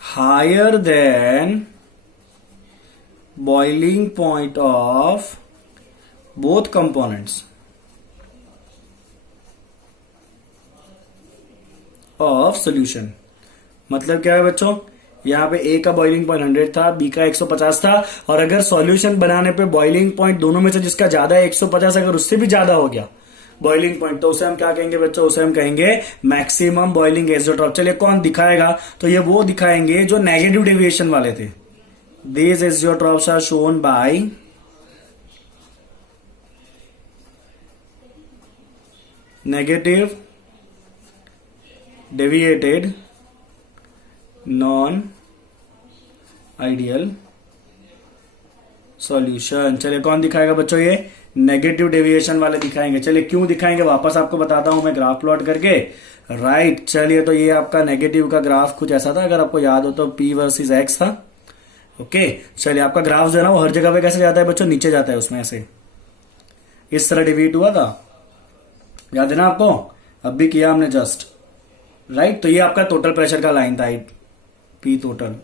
higher than boiling point of both components of solution। मतलब क्या है बच्चों? यहां पे ए का बॉइलिंग पॉइंट 100 था, बी का 150 था, और अगर सॉल्यूशन बनाने पे बॉइलिंग पॉइंट दोनों में से जिसका ज्यादा है 150, अगर उससे भी ज्यादा हो गया बॉइलिंग पॉइंट, तो उसे हम क्या कहेंगे बच्चों? उसे हम कहेंगे मैक्सिमम बॉइलिंग एजियोट्रॉप। चलिए कौन दिखाएगा? तो ये वो दिखाएंगे जो नेगेटिव डेविएशन वाले थे। These azeotrops are shown by negative deviated non ideal solution। चलिए कौन दिखाएगा बच्चों? ये नेगेटिव डेविएशन वाले दिखाएंगे। चलिए क्यों दिखाएंगे वापस आपको बताता हूं मैं ग्राफ प्लॉट करके। राइट चलिए तो ये आपका नेगेटिव का ग्राफ कुछ ऐसा था, अगर आपको याद हो तो P वर्सेस X था। ओके चलिए आपका ग्राफ जो है ना वो हर जगह पे कैसे जाता है बच्चों? नीचे जाता है, उसमें ऐसे इस तरह डिवीट हुआ था, याद है ना आपको? अब भी किया हमने जस्ट, राइट। तो ये आपका टोटल प्रेशर का लाइन था, पी टोटल।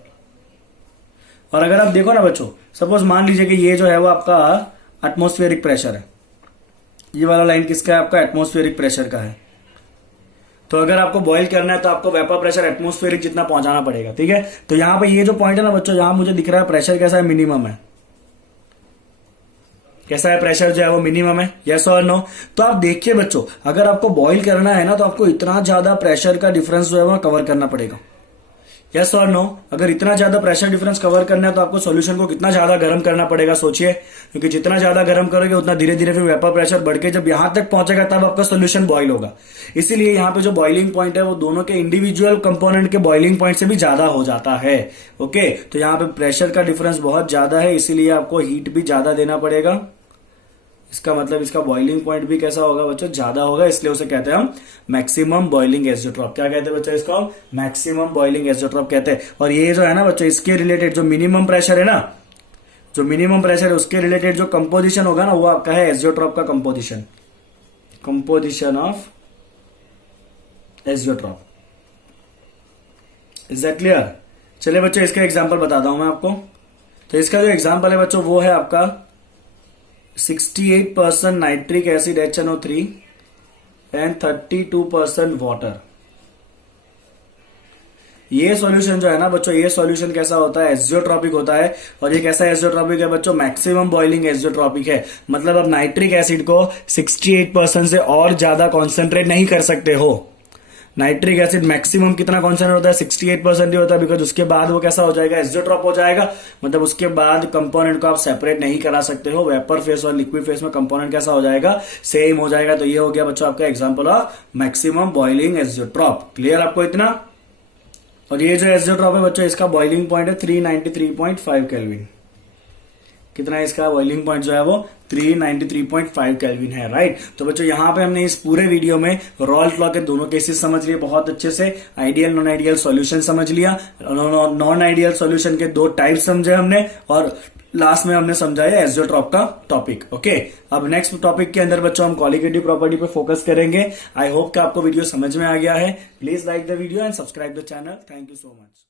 और अगर आप देखो ना बच्चों, सपोज मान लीजिए कि ये जो है वो आपका एटमॉस्फेरिक प्रेशर है, ये वाला लाइन किसका है? आपका एटमॉस्फेरिक प्रेशर का है। तो अगर आपको बॉईल करना है तो आपको वेपर प्रेशर एटमॉस्फेरिक जितना पहुंचाना पड़ेगा, ठीक है। तो यहां पे ये जो पॉइंट है ना बच्चों, यहां मुझे दिख रहा है प्रेशर कैसा है? मिनिमम है। कैसा है प्रेशर जो है वो? मिनिमम है। यस और नो? तो आप देखिए बच्चों, अगर आपको बॉईल करना है ना तो आपको इतना ज्यादा प्रेशर का डिफरेंस जो है वो कवर करना पड़ेगा। यस और नो? अगर इतना ज्यादा प्रेशर डिफरेंस कवर करना है तो आपको सॉल्यूशन को कितना ज्यादा गर्म करना पड़ेगा, सोचिए। क्योंकि जितना ज्यादा गर्म करोगे उतना धीरे धीरे फिर वेपर प्रेशर बढ़ के जब यहां तक पहुंचेगा तब आपका सॉल्यूशन बॉईल होगा। इसीलिए यहाँ पे जो बॉइलिंग पॉइंट है वो दोनों के इंडिविजुअल कंपोनेंट के बॉइलिंग पॉइंट से भी ज्यादा हो जाता है। ओके, तो यहाँ पे प्रेशर का डिफरेंस बहुत ज्यादा है, इसीलिए आपको हीट भी ज्यादा देना पड़ेगा। इसका मतलब इसका बॉइलिंग पॉइंट भी कैसा होगा बच्चों, ज्यादा होगा, इसलिए उसे कहते हैं हम मैक्सिमम बॉइलिंग एज़ोट्रॉप। क्या कहते हैं बच्चों इसको? मैक्सिमम बॉइलिंग एज़ोट्रॉप कहते हैं। और ये जो है ना बच्चों, इसके रिलेटेड जो मिनिमम प्रेशर है ना, जो मिनिमम प्रेशर है उसके रिलेटेड जो कंपोजिशन होगा ना, वो आपका है एज़ोट्रॉप का composition, composition of azeotrope. Is that clear? चलिए बच्चों इसका एग्जाम्पल बताता हूं मैं आपको। तो इसका जो एग्जाम्पल है बच्चों वो है आपका 68% nitric acid HNO3 and 32% water. ये सॉल्यूशन जो है ना बच्चों, ये सॉल्यूशन कैसा होता है? एज़ोट्रॉपिक होता है। और ये कैसा एज़ोट्रॉपिक है बच्चों? मैक्सिमम बॉइलिंग एज़ोट्रॉपिक है। मतलब आप नाइट्रिक एसिड को 68% से और ज्यादा कॉन्सेंट्रेट नहीं कर सकते हो। नाइट्रिक एसिड मैक्सिमम कितना कॉन्सेंट्रेट होता है? 68% ही होता है। बिकॉज उसके बाद वो कैसा हो जाएगा? एज़ोट्रॉप हो जाएगा। मतलब उसके बाद कंपोनेंट को आप सेपरेट नहीं करा सकते हो। वेपर फेस और लिक्विड फेस में कंपोनेंट कैसा हो जाएगा? सेम हो जाएगा। तो ये हो गया बच्चों आपका example of maximum boiling azeotrope. Clear आपको इतना? और ये जो एज़ोट्रॉप है बच्चों, इसका बॉइलिंग पॉइंट है 393.5 केल्विन। कितना है इसका बॉइलिंग पॉइंट जो है वो? 393.5 केल्विन है, राइट। तो बच्चों यहाँ पे हमने इस पूरे वीडियो में रॉल्ट लॉ के दोनों केसेस समझ लिए बहुत अच्छे से। आइडियल नॉन आइडियल सॉल्यूशन समझ लिया, नॉन आइडियल सॉल्यूशन के 2 टाइप समझे हमने, और लास्ट में हमने समझाया एज़ोट्रॉप का टॉपिक। ओके, अब नेक्स्ट टॉपिक के अंदर बच्चों हम कॉलिगेटिव प्रॉपर्टी पे फोकस करेंगे। आई होप कि आपको वीडियो समझ में आ गया है। Please like the video and subscribe the channel. Thank you so much.